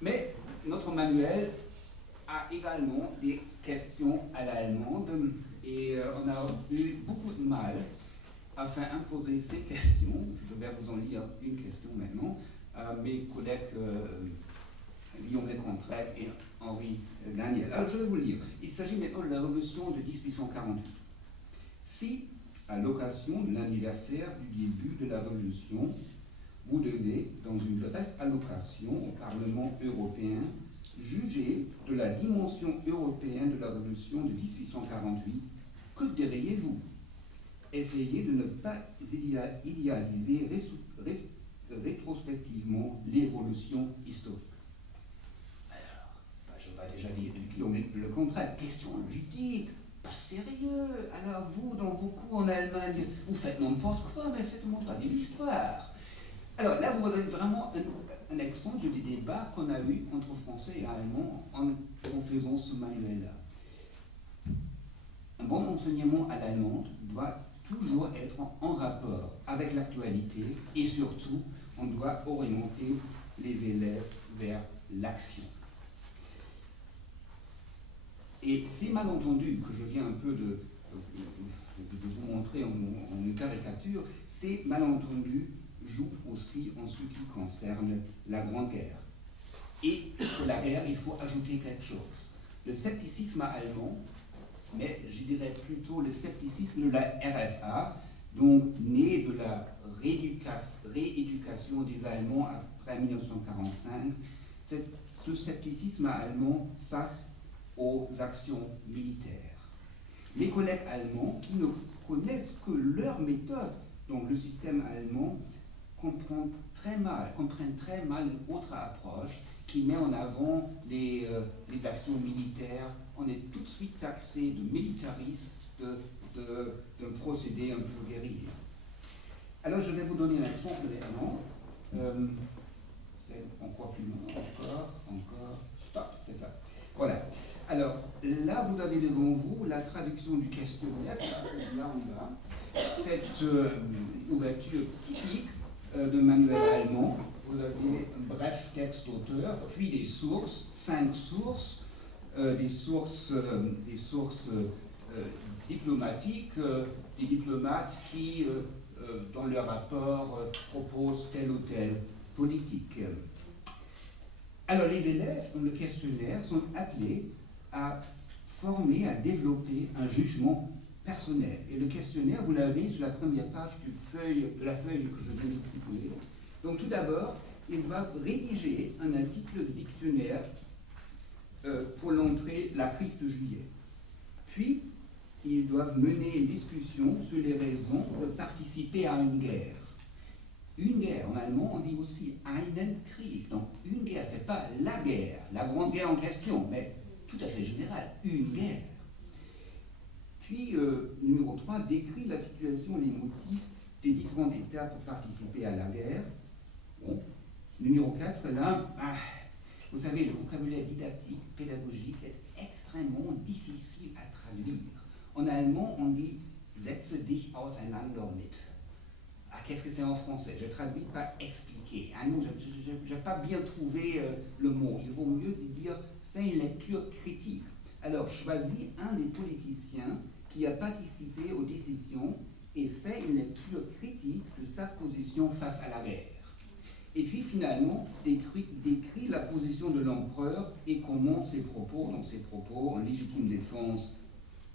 Mais notre manuel a également des questions à l'allemande et on a eu beaucoup de mal à faire imposer ces questions. Je vais vous en lire une question maintenant. Mes collègues Guillaume Lecontrec et Henri Daniel. Alors je vais vous lire. Il s'agit maintenant de la révolution de 1848. Si, à l'occasion de l'anniversaire du début de la révolution, vous devez, dans une brève allocation au Parlement européen, juger de la dimension européenne de la révolution de 1848, que diriez-vous? Essayez de ne pas idéaliser rétrospectivement l'évolution historique. Alors, je vais déjà dire, Guillaume Lecontrec, question ludique, pas sérieux. Alors vous, dans vos cours en Allemagne, vous faites n'importe quoi, mais faites-moi pas de l'histoire. Alors là, vous avez vraiment un exemple du débat qu'on a eu entre Français et Allemands en faisant ce manuel-là. Un bon enseignement à l'allemande doit toujours être en rapport avec l'actualité et surtout, on doit orienter les élèves vers l'action. Et ces malentendus que je viens un peu de vous montrer en une caricature, ces malentendus jouent aussi en ce qui concerne la Grande Guerre. Et pour la guerre, il faut ajouter quelque chose. Le scepticisme allemand, mais je dirais plutôt le scepticisme de la RFA, donc né de la rééducation des Allemands après 1945, ce scepticisme allemand face aux actions militaires. Les collègues allemands qui ne connaissent que leur méthode, donc le système allemand, comprennent très mal une autre approche qui met en avant les actions militaires. On est tout de suite taxé de militariste, d'un procédé un peu guerrier. Alors je vais vous donner un exemple maintenant. C'est encore plus loin, encore, stop, c'est ça. Voilà. Alors là, vous avez devant vous la traduction du questionnaire, là en bas. Cette ouverture typique de manuel allemand. Vous avez un bref texte auteur, puis des sources, 5 sources, des sources diplomatiques, des diplomates qui, dans leur rapport, proposent telle ou telle politique. Alors les élèves, dans le questionnaire, sont appelés à former, à développer un jugement personnel. Et le questionnaire, vous l'avez sur la première page de la feuille que je viens de distribuer. Donc tout d'abord, ils doivent rédiger un article de dictionnaire pour l'entrée La crise de juillet. Puis, ils doivent mener une discussion sur les raisons de participer à une guerre. Une guerre, en allemand, on dit aussi einen Krieg. Donc une guerre, c'est pas la guerre, la grande guerre en question, mais tout à fait général, une guerre. Puis, numéro 3, décrit la situation et les motifs des différentes étapes pour participer à la guerre. Bon. Numéro 4, là, vous savez, le vocabulaire didactique, pédagogique est extrêmement difficile à traduire. En allemand, on dit « setze dich auseinander mit ». Ah, qu'est-ce que c'est en français? Je traduis par « expliquer ». Ah non, je n'ai pas bien trouvé le mot. Il vaut mieux dire « fais une lecture critique ». Alors, choisis un des politiciens qui a participé aux décisions et fait une lecture critique de sa position face à la guerre. Et puis finalement, décrit la position de l'empereur et comment ses propos, en légitime défense,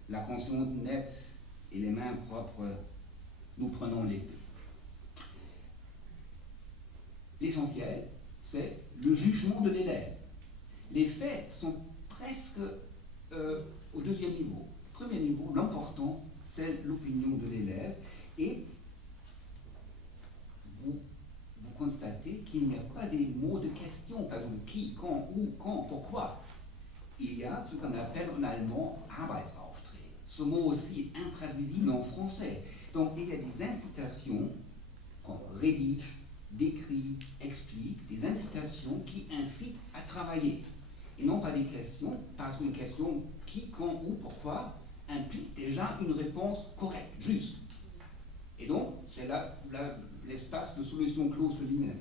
la conscience nette et les mains propres, nous prenons l'épée. L'essentiel, c'est le jugement de l'élève. Les faits sont presque au deuxième niveau. Premier niveau, l'important, c'est l'opinion de l'élève. Et vous constatez qu'il n'y a pas des mots de question, par exemple qui, quand, où, quand, pourquoi. Il y a ce qu'on appelle en allemand Arbeitsauftrag. Ce mot aussi intraduisible en français. Donc il y a des incitations rédige, décrit, explique des incitations qui incitent à travailler. Et non pas des questions, parce qu'une question qui, quand, où, pourquoi implique déjà une réponse correcte, juste. Et donc, c'est là l'espace de solution clos lui-même.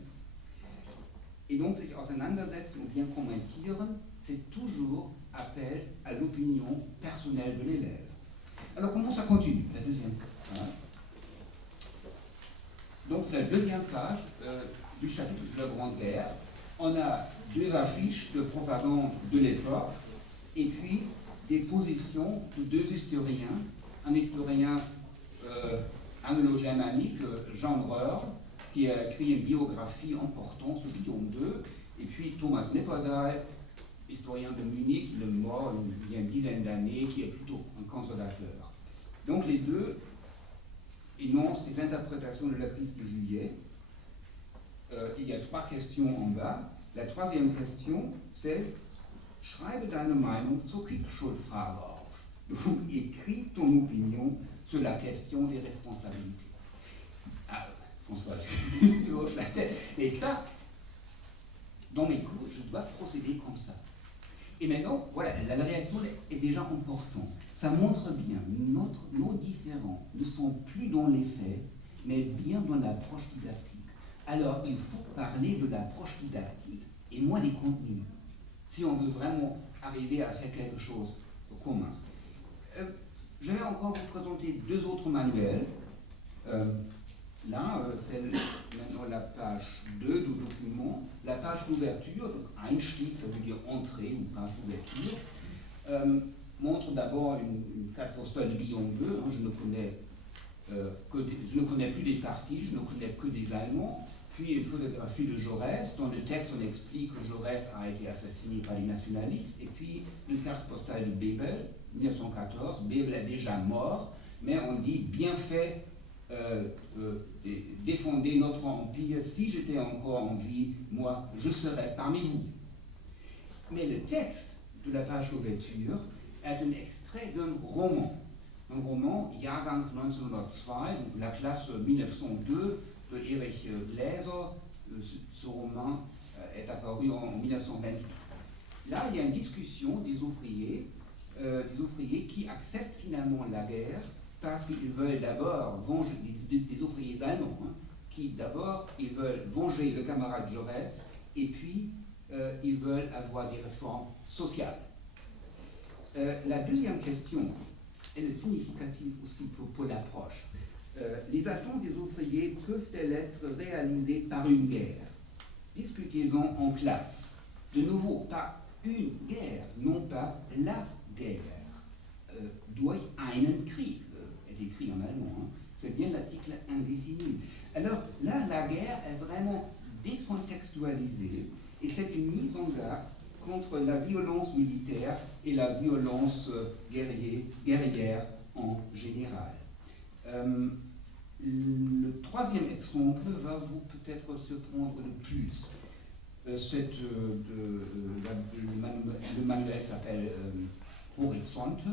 Et donc, sich auseinandersetzen und bien kommentieren, c'est toujours appel à l'opinion personnelle de l'élève. Alors, comment ça continue, la deuxième page? Donc, c'est la deuxième page du chapitre de la Grande Guerre. On a deux affiches de propagande de l'époque, et puis des positions de deux historiens, un historien anglo-germanique, Jean Breur, qui a écrit une biographie importante sur Guillaume II, et puis Thomas Nipperdey, historien de Munich, il est mort il y a une dizaine d'années, qui est plutôt un consolateur. Donc les deux énoncent des interprétations de la crise de juillet. Il y a trois questions en bas. La troisième question, c'est « Schreibe deine Meinung zur Kriegsschuldfrage auf ». Donc, écris ton opinion sur la question des responsabilités. Ah, François, je hoche la tête. Et ça, dans mes cours, je dois procéder comme ça. Et maintenant, voilà, la réaction est déjà importante. Ça montre bien nos différends ne sont plus dans les faits, mais bien dans l'approche didactique. Alors, il faut parler de l'approche didactique et moins des contenus, si on veut vraiment arriver à faire quelque chose de commun. Je vais encore vous présenter deux autres manuels. Là, c'est maintenant la page 2 du document. La page d'ouverture, donc Einstieg, ça veut dire entrée ou page d'ouverture, montre d'abord une carte postale de Guillaume II. Je ne connais plus des partis, je ne connais que des Allemands. Puis une photographie de Jaurès. Dans le texte, on explique que Jaurès a été assassiné par les nationalistes. Et puis une carte postale de Bebel, 1914. Bebel est déjà mort, mais on dit bien fait. Défendez notre empire, si j'étais encore en vie, moi, je serais parmi vous. Mais le texte de la page d'ouverture est un extrait d'un roman. Un roman, Jahrgang 1902, la classe 1902 de Erich Gläser. Ce roman est apparu en 1928. Là, il y a une discussion des ouvriers qui acceptent finalement la guerre parce qu'ils veulent d'abord venger des ouvriers allemands, qui d'abord ils veulent venger le camarade Jaurès, et puis ils veulent avoir des réformes sociales. La deuxième question, elle est significative aussi pour l'approche. Les attentes des ouvriers peuvent-elles être réalisées par une guerre? Discutez-en en classe. De nouveau, pas une guerre, non pas la guerre. Durch einen Krieg est écrit en allemand, c'est bien l'article indéfini. Alors là, la guerre est vraiment décontextualisée et c'est une mise en garde contre la violence militaire et la violence guerrière en général. Le troisième exemple va vous peut-être surprendre le plus. Le manuel s'appelle Horizonte,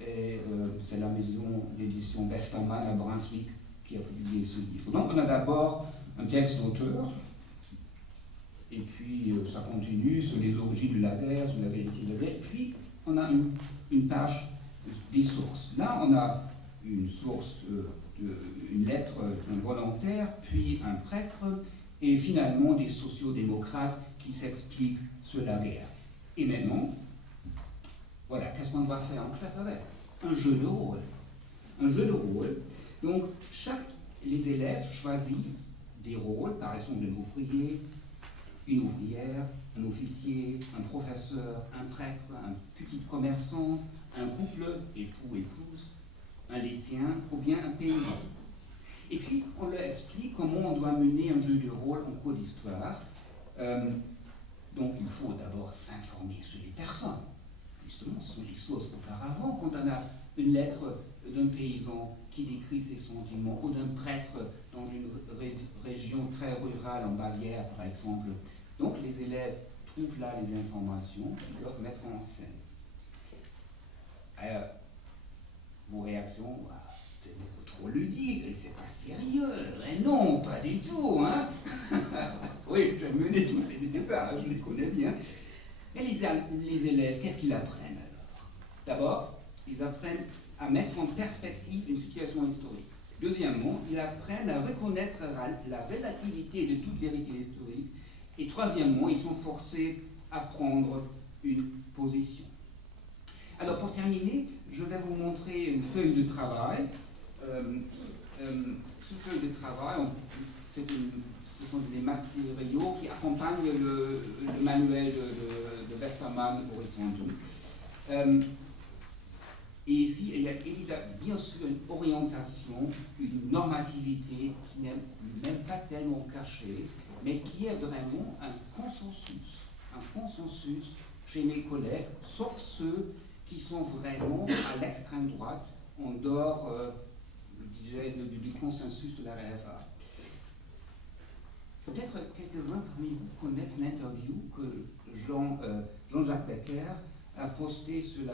et c'est la maison d'édition Westermann à Brunswick qui a publié ce livre. Donc on a d'abord un texte d'auteur, et puis ça continue sur les origines de la guerre, sur la vérité de la guerre, et puis on a une page des sources. Là on a une source, une lettre d'un volontaire, puis un prêtre, et finalement des sociodémocrates qui s'expliquent sur la guerre. Et maintenant, voilà, qu'est-ce qu'on doit faire en classe avec? Un jeu de rôle. Un jeu de rôle. Donc, les élèves choisissent des rôles, par exemple un ouvrier, une ouvrière, un officier, un professeur, un prêtre, un petit commerçant, un couple, époux, épouse, un lycéen ou bien un paysan. Et puis, on leur explique comment on doit mener un jeu de rôle en cours d'histoire. Donc, il faut d'abord s'informer sur les personnes. Justement, ce sont les sources auparavant. Quand on a une lettre d'un paysan qui décrit ses sentiments, ou d'un prêtre dans une région très rurale en Bavière, par exemple. Donc, les élèves trouvent là les informations qu'ils doivent mettre en scène. Vos réactions, c'est beaucoup trop ludique, et c'est pas sérieux. Et non, pas du tout, hein. Oui, j'ai mené tous ces débats, je les connais bien. Mais les élèves, qu'est-ce qu'ils apprennent alors? D'abord, ils apprennent à mettre en perspective une situation historique. Deuxièmement, ils apprennent à reconnaître la relativité de toute vérité historique. Et troisièmement, ils sont forcés à prendre une position. Alors pour terminer, je vais vous montrer une feuille de travail. Cette feuille de travail, ce sont des matériaux qui accompagnent le manuel de Westermann Horizonte. Et ici, il y a bien sûr une orientation, une normativité qui n'est même pas tellement cachée, mais qui est vraiment un consensus chez mes collègues, sauf ceux qui sont vraiment à l'extrême droite, en dehors, je dirais, du consensus de la RFA. Peut-être quelques-uns parmi vous connaissent l'interview que Jean-Jacques Becker a postée sur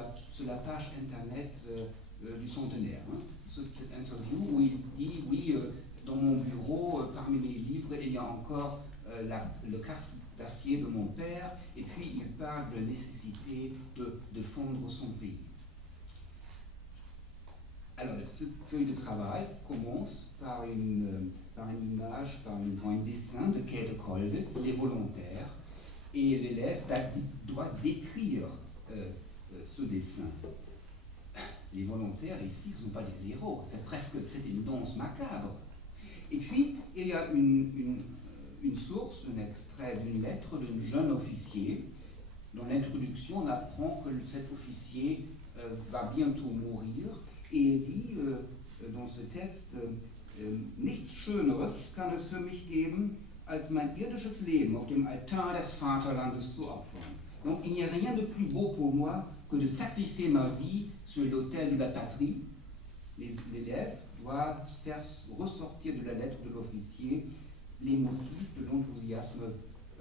la page internet du centenaire. Hein. Cette interview où il dit, oui, dans mon bureau, parmi mes livres, il y a encore le casque d'acier de mon père, et puis il parle de la nécessité de fondre son pays. Alors, cette feuille de travail commence par une image, par un dessin de Käthe Kollwitz, les volontaires, et l'élève doit décrire ce dessin. Les volontaires ici ne sont pas des héros, c'est une danse macabre. Et puis, il y a une source, un extrait d'une lettre d'un jeune officier. Dans l'introduction, on apprend que cet officier va bientôt mourir, et il dit dans ce texte, nichts Schöneres kann es für mich geben, als mein irdisches Leben auf dem Altar des Vaterlandes zu opfern. Donc il n'y a rien de plus beau pour moi que de sacrifier ma vie sur l'autel de la patrie. Les élèves doivent faire ressortir de la lettre de l'officier les motifs de l'enthousiasme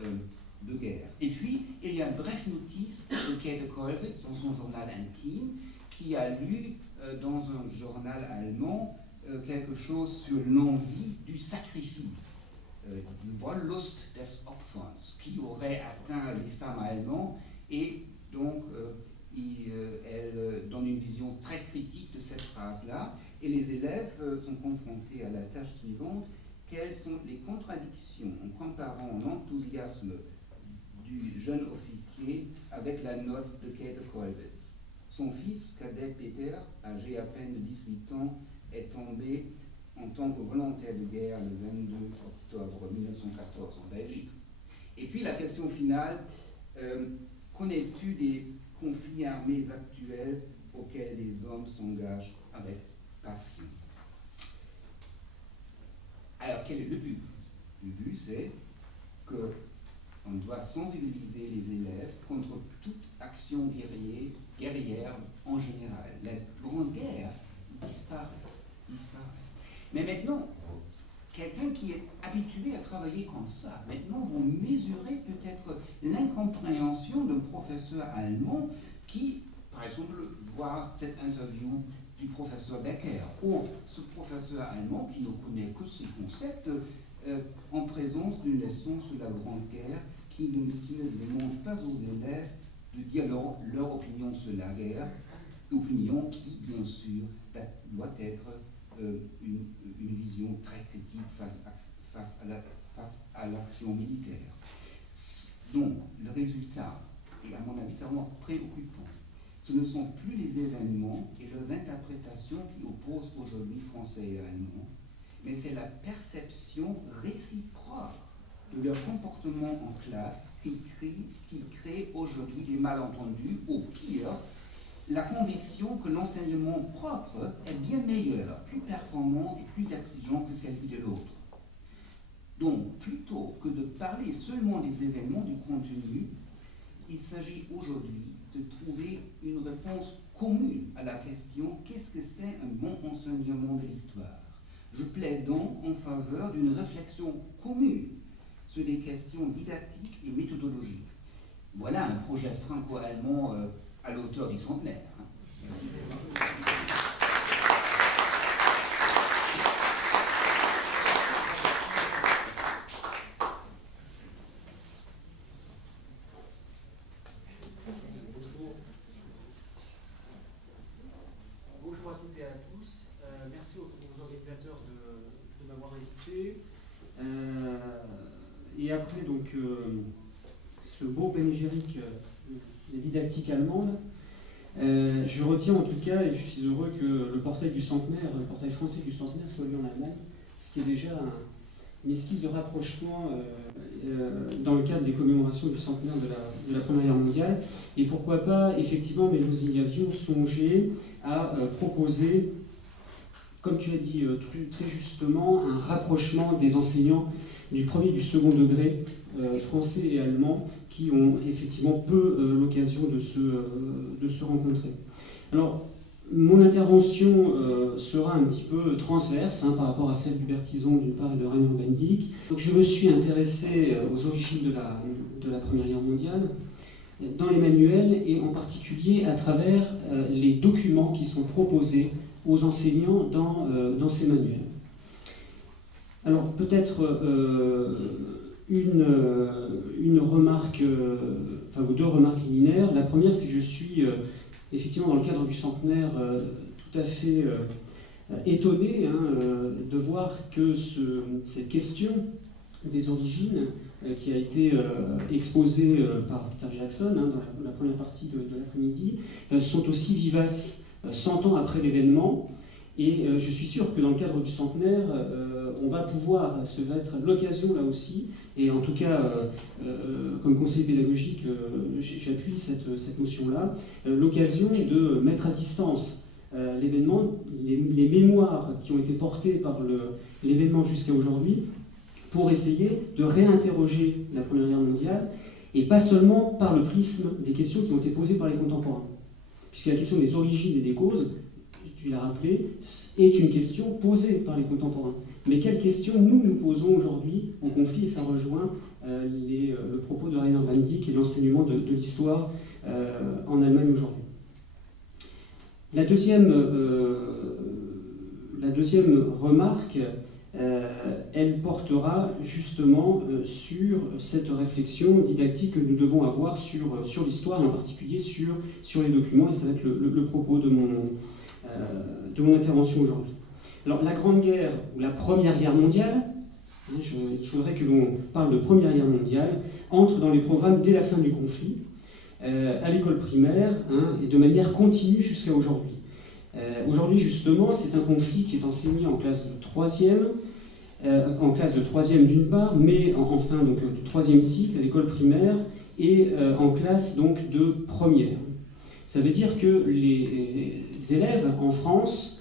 de guerre. Et puis, il y a une brève notice de Käthe Kollwitz dans son journal intime, qui a lu dans un journal allemand quelque chose sur l'envie du sacrifice, die Wollust des Opferns, qui aurait atteint les femmes allemandes, et donc elle donne une vision très critique de cette phrase-là, et les élèves sont confrontés à la tâche suivante: quelles sont les contradictions en comparant l'enthousiasme du jeune officier avec la note de Käthe Kollwitz. Son fils cadet Peter, âgé à peine de 18 ans, est tombé en tant que volontaire de guerre le 22 octobre 1914 en Belgique. Et puis la question finale, connais-tu des conflits armés actuels auxquels les hommes s'engagent avec passion? Alors quel est le but? Le but, c'est qu'on doit sensibiliser les élèves contre toute action guerrière en général. La Grande Guerre disparaît. Mais maintenant, quelqu'un qui est habitué à travailler comme ça, maintenant vous mesurez peut-être l'incompréhension d'un professeur allemand qui, par exemple, voit cette interview du professeur Becker, ou ce professeur allemand qui ne connaît que ce concept en présence d'une leçon sur la Grande Guerre qui ne demande pas aux élèves de dire leur opinion sur la guerre, opinion qui, bien sûr, doit être une vision très critique face à l'action militaire. Donc, le résultat, et à mon avis, c'est vraiment préoccupant. Ce ne sont plus les événements et leurs interprétations qui opposent aujourd'hui Français et Allemands, mais c'est la perception réciproque de leur comportement en classe qui crée aujourd'hui des malentendus, ou pire, la conviction que l'enseignement propre est bien meilleur, plus performant et plus exigeant que celui de l'autre. Donc, plutôt que de parler seulement des événements, du contenu, il s'agit aujourd'hui de trouver une réponse commune à la question « Qu'est-ce que c'est un bon enseignement de l'histoire ?» Je plaide donc en faveur d'une réflexion commune sur des questions didactiques et méthodologiques. Voilà un projet franco-allemand à l'auteur du centenaire. Merci. ce beau panégyrique, la didactique allemande, je retiens en tout cas, et je suis heureux que le portail du centenaire, le portail français du centenaire soit lu en Allemagne, ce qui est déjà une esquisse de rapprochement dans le cadre des commémorations du centenaire de la Première Guerre mondiale. Et pourquoi pas, effectivement, mais nous y avions songé à proposer, comme tu as dit très justement, un rapprochement des enseignants du premier et du second degré, français et allemand, qui ont effectivement peu l'occasion de se rencontrer. Alors, mon intervention sera un petit peu transverse par rapport à celle d'Hubert Tison d'une part et de Rainer Bendick. Donc, je me suis intéressé aux origines de la Première Guerre mondiale dans les manuels et en particulier à travers les documents qui sont proposés aux enseignants dans ces manuels. Alors peut-être une remarque, ou deux remarques liminaires. La première, c'est que je suis effectivement dans le cadre du centenaire tout à fait étonné de voir que cette question des origines qui a été exposée par Peter Jackson dans la première partie de l'après-midi sont aussi vivaces 100 ans après l'événement. Et je suis sûr que dans le cadre du centenaire, on va pouvoir, ça va être l'occasion là aussi, et en tout cas, comme conseiller pédagogique, j'appuie cette notion-là, l'occasion de mettre à distance l'événement, les mémoires qui ont été portées par l'événement jusqu'à aujourd'hui, pour essayer de réinterroger la Première Guerre mondiale, et pas seulement par le prisme des questions qui ont été posées par les contemporains. Puisque la question des origines et des causes, tu l'as rappelé, est une question posée par les contemporains. Mais quelle question nous posons aujourd'hui au conflit, et ça rejoint le propos de Rainer Bendick et l'enseignement de l'histoire en Allemagne aujourd'hui. La deuxième remarque, elle portera justement sur cette réflexion didactique que nous devons avoir sur l'histoire, et en particulier sur les documents, et ça va être le propos de mon intervention aujourd'hui. Alors, la Grande Guerre, ou la Première Guerre mondiale, il faudrait que l'on parle de Première Guerre mondiale, entre dans les programmes dès la fin du conflit, à l'école primaire, et de manière continue jusqu'à aujourd'hui. Aujourd'hui, justement, c'est un conflit qui est enseigné en classe de 3e, d'une part, mais enfin donc, du 3e cycle à l'école primaire, et en classe donc, de première. Ça veut dire que les élèves en France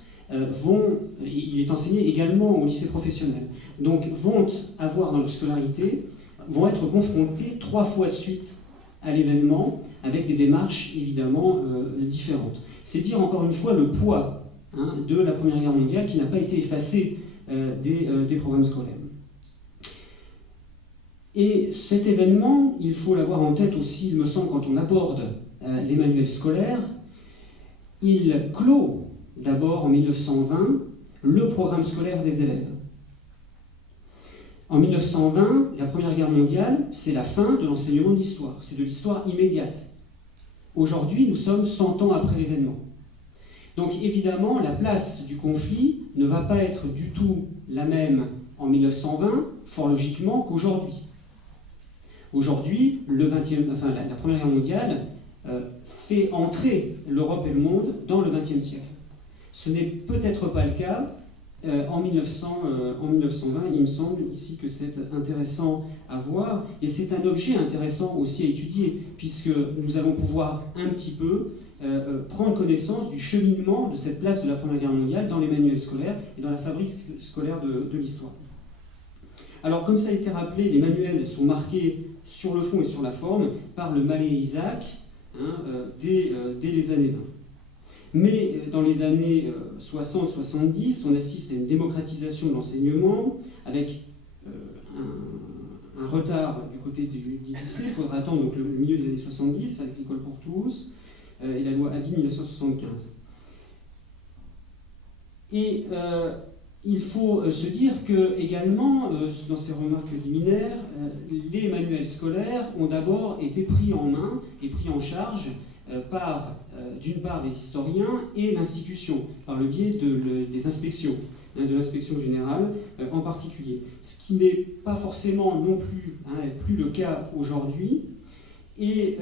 il est enseigné également au lycée professionnel, donc vont avoir dans leur scolarité, vont être confrontés 3 fois de suite à l'événement, avec des démarches évidemment différentes. C'est dire encore une fois le poids de la Première Guerre mondiale qui n'a pas été effacé des programmes scolaires. Et cet événement, il faut l'avoir en tête aussi, il me semble, quand on aborde les manuels scolaires, il clôt d'abord en 1920 le programme scolaire des élèves. En 1920, la Première Guerre mondiale, c'est la fin de l'enseignement de l'histoire, c'est de l'histoire immédiate. Aujourd'hui, nous sommes 100 ans après l'événement. Donc évidemment, la place du conflit ne va pas être du tout la même en 1920, fort logiquement, qu'aujourd'hui. Aujourd'hui, la Première Guerre mondiale fait entrer l'Europe et le monde dans le XXe siècle. Ce n'est peut-être pas le cas en 1920. Il me semble ici que c'est intéressant à voir, et c'est un objet intéressant aussi à étudier, puisque nous allons pouvoir un petit peu prendre connaissance du cheminement de cette place de la Première Guerre mondiale dans les manuels scolaires et dans la fabrique scolaire de l'histoire. Alors, comme ça a été rappelé, les manuels sont marqués sur le fond et sur la forme par le Mallet-Isaac dès les années 20. Mais dans les années 60-70, on assiste à une démocratisation de l'enseignement, avec un retard du côté du lycée. Il faudra attendre donc, le milieu des années 70, avec l'école pour tous, et la loi Abi 1975. Et il faut se dire que, également, dans ces remarques liminaires, les manuels scolaires ont d'abord été pris en main et pris en charge par, d'une part, les historiens et l'institution, par le biais des inspections. de l'inspection générale en particulier. Ce qui n'est pas forcément non plus le cas aujourd'hui. Et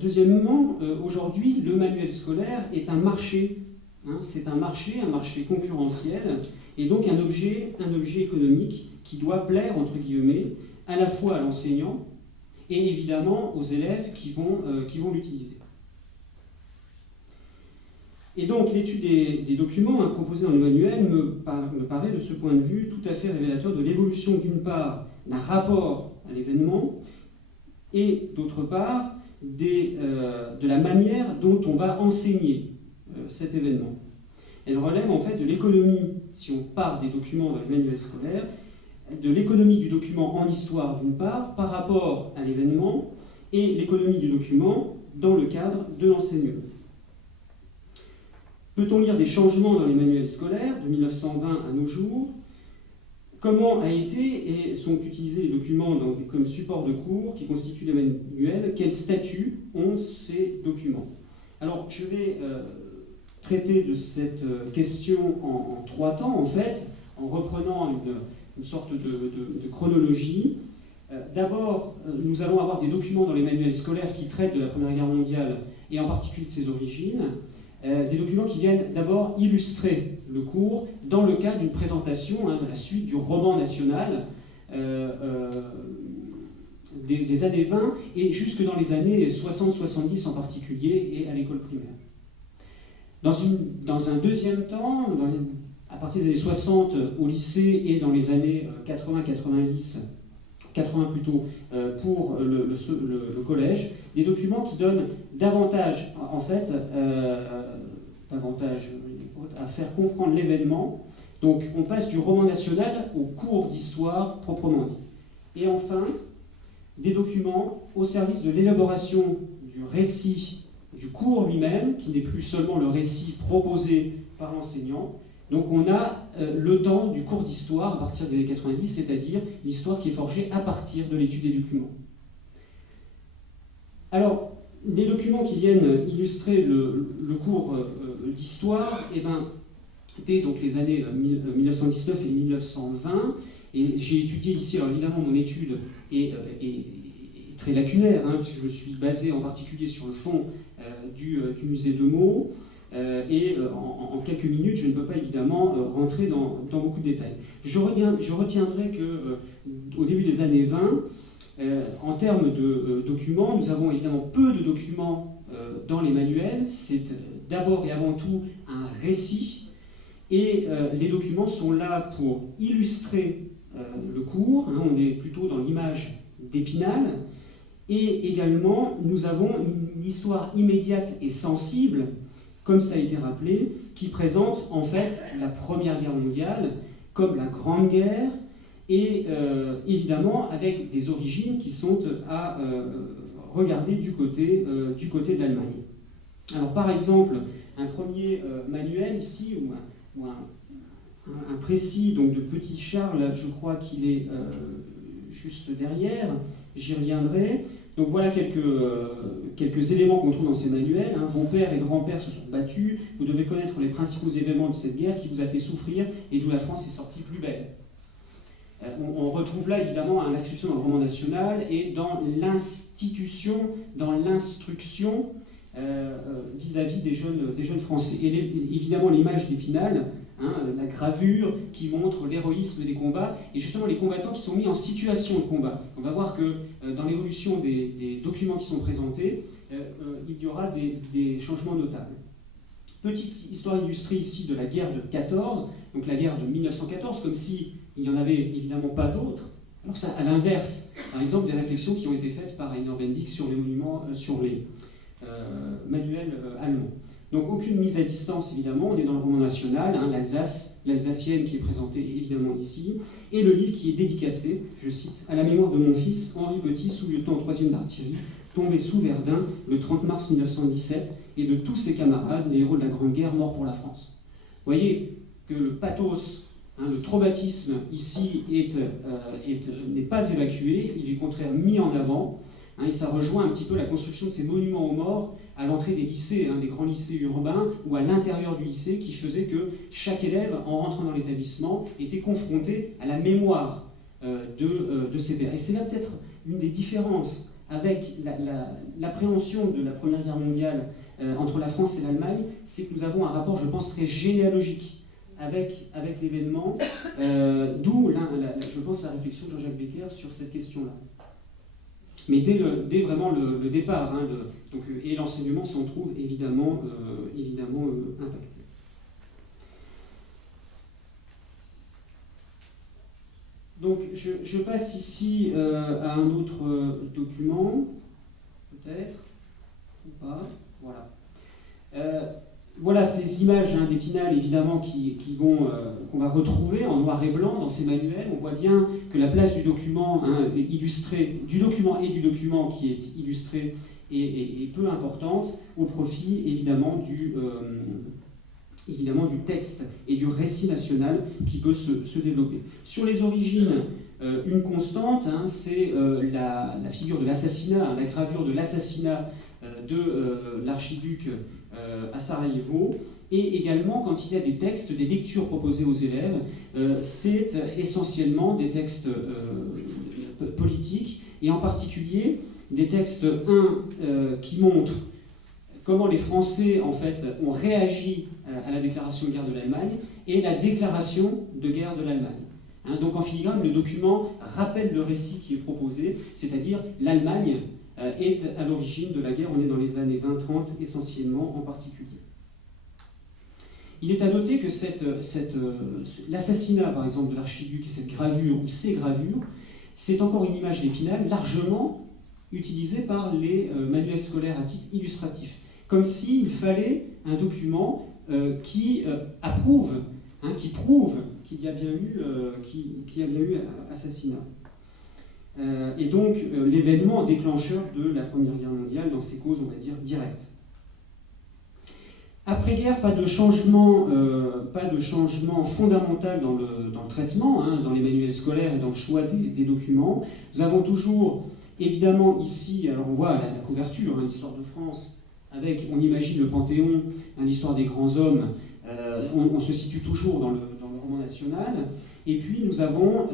deuxièmement, aujourd'hui, le manuel scolaire est un marché. C'est un marché concurrentiel, et donc un objet économique qui doit plaire, entre guillemets, à la fois à l'enseignant et évidemment aux élèves qui vont l'utiliser. Et donc l'étude des documents proposés dans le manuel me paraît de ce point de vue tout à fait révélateur de l'évolution d'une part d'un rapport à l'événement et d'autre part de la manière dont on va enseigner cet événement. Elle relève en fait de l'économie, si on part des documents dans le manuel scolaire, de l'économie du document en histoire d'une part par rapport à l'événement et l'économie du document dans le cadre de l'enseignement. Peut-on lire des changements dans les manuels scolaires de 1920 à nos jours? Comment a été et sont utilisés les documents comme support de cours qui constituent des manuels? Quel statut ont ces documents? Alors, je vais traiter de cette question en 3 temps, en fait, en reprenant une sorte de chronologie. D'abord, nous allons avoir des documents dans les manuels scolaires qui traitent de la Première Guerre mondiale et en particulier de ses origines. Des documents qui viennent d'abord illustrer le cours dans le cadre d'une présentation de la suite du roman national des années 20 et jusque dans les années 60-70 en particulier et à l'école primaire. Dans un deuxième temps, à partir des années 60 au lycée et dans les années 80-90, 80 plutôt, pour le collège, des documents qui donnent davantage, en fait, davantage à faire comprendre l'événement. Donc on passe du roman national au cours d'histoire proprement dit. Et enfin, des documents au service de l'élaboration du récit du cours lui-même, qui n'est plus seulement le récit proposé par l'enseignant. Donc on a le temps du cours d'histoire à partir des années 90, c'est-à-dire l'histoire qui est forgée à partir de l'étude des documents. Alors, les documents qui viennent illustrer le cours d'histoire, dès donc les années 1919 et 1920, et j'ai étudié ici, alors évidemment mon étude est très lacunaire, puisque je me suis basé en particulier sur le fond du musée de Meaux, et en quelques minutes, je ne peux pas évidemment rentrer dans beaucoup de détails. Je retiendrai qu'au début des années 20, en termes de documents, nous avons évidemment peu de documents dans les manuels. C'est d'abord et avant tout un récit, et les documents sont là pour illustrer le cours. On est plutôt dans l'image d'Épinal. Et également, nous avons une histoire immédiate et sensible, comme ça a été rappelé, qui présente en fait la Première Guerre mondiale comme la Grande Guerre, et évidemment avec des origines qui sont à regarder du côté de l'Allemagne. Alors par exemple, un premier manuel ici, ou un précis donc, de Petit Charles, je crois qu'il est juste derrière, j'y reviendrai. Donc voilà quelques éléments qu'on trouve dans ces manuels. Vos pères et grands-pères se sont battus, vous devez connaître les principaux événements de cette guerre qui vous a fait souffrir et d'où la France est sortie plus belle. On retrouve là évidemment l'inscription dans le roman national et dans l'institution, dans l'instruction vis-à-vis des jeunes Français. Et évidemment l'image d'Épinal, la gravure qui montre l'héroïsme des combats et justement les combattants qui sont mis en situation de combat. On va voir que dans l'évolution des documents qui sont présentés, il y aura des changements notables. Petite histoire illustrée ici de la guerre de 14, donc la guerre de 1914, comme si il n'y en avait évidemment pas d'autres. Alors ça, à l'inverse, par exemple, des réflexions qui ont été faites par Rainer Bendick sur les monuments, sur les manuels allemands. Donc aucune mise à distance, évidemment, on est dans le roman national, l'Alsacienne qui est présentée évidemment ici, et le livre qui est dédicacé, je cite, « À la mémoire de mon fils, Henri Petit, sous-lieutenant au 3e d'artillerie, tombé sous Verdun le 30 mars 1917, et de tous ses camarades, les héros de la Grande Guerre, morts pour la France. » Vous voyez que le pathos, le traumatisme ici n'est pas évacué, il est au contraire mis en avant, Et ça rejoint un petit peu la construction de ces monuments aux morts à l'entrée des lycées, des grands lycées urbains, ou à l'intérieur du lycée, qui faisait que chaque élève, en rentrant dans l'établissement, était confronté à la mémoire de ses pairs. Et c'est là peut-être une des différences avec l'appréhension de la Première Guerre mondiale entre la France et l'Allemagne, c'est que nous avons un rapport, je pense, très généalogique avec l'événement, d'où, je pense, la réflexion de Jean-Jacques Becker sur cette question-là. Mais dès vraiment le départ, et l'enseignement s'en trouve évidemment impacté. Donc je passe ici à un autre document, peut-être, ou pas, voilà. Voilà ces images d'Épinal, évidemment, qu'on va retrouver en noir et blanc dans ces manuels. On voit bien que la place du document illustré, du document qui est illustré est peu importante, au profit évidemment du texte et du récit national qui peut se développer. Sur les origines, une constante, c'est la figure de l'assassinat, la gravure de l'assassinat de l'archiduc à Sarajevo, et également quand il y a des textes, des lectures proposées aux élèves, c'est essentiellement des textes politiques, et en particulier des textes qui montrent comment les Français en fait ont réagi à la déclaration de guerre de l'Allemagne et la déclaration de guerre de l'Allemagne. Donc en filigrane, le document rappelle le récit qui est proposé, c'est-à-dire l'Allemagne est à l'origine de la guerre, on est dans les années 20-30 essentiellement en particulier. Il est à noter que l'assassinat par exemple de l'archiduc et cette gravure ou ces gravures, c'est encore une image d'Épinal largement utilisée par les manuels scolaires à titre illustratif, comme s'il fallait un document qui approuve, qui prouve qu'il y a bien eu assassinat. Et donc l'événement déclencheur de la Première Guerre mondiale dans ses causes, on va dire, directes. Après-guerre, pas de changement fondamental dans le traitement, dans les manuels scolaires et dans le choix des documents. Nous avons toujours, évidemment, ici, alors on voit la couverture, l'histoire de France, avec, on imagine, le Panthéon, l'histoire des grands hommes, on se situe toujours dans le roman national. Et puis nous avons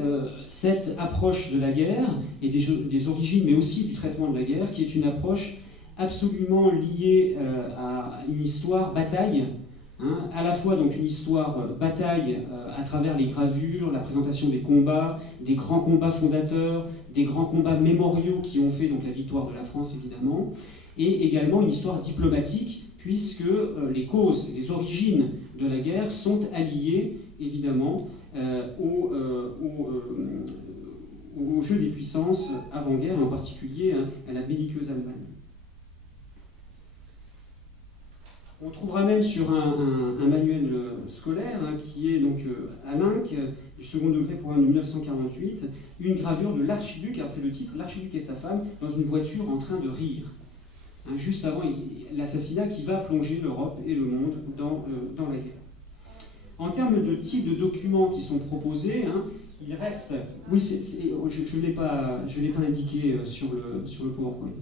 cette approche de la guerre et des origines, mais aussi du traitement de la guerre, qui est une approche absolument liée à une histoire bataille, à la fois donc une histoire bataille à travers les gravures, la présentation des combats, des grands combats fondateurs, des grands combats mémoriaux qui ont fait donc la victoire de la France évidemment, et également une histoire diplomatique, puisque les causes, les origines de la guerre sont alliées évidemment au jeu des puissances avant-guerre, et en particulier à la belliqueuse Allemagne. On trouvera même sur un manuel scolaire qui est donc à l'Inc, du second degré pour un de 1948, une gravure de l'archiduc, alors c'est le titre, l'archiduc et sa femme, dans une voiture en train de rire. Juste avant l'assassinat qui va plonger l'Europe et le monde dans la guerre. En termes de type de documents qui sont proposés, il reste... Oui, je ne l'ai pas indiqué sur le PowerPoint.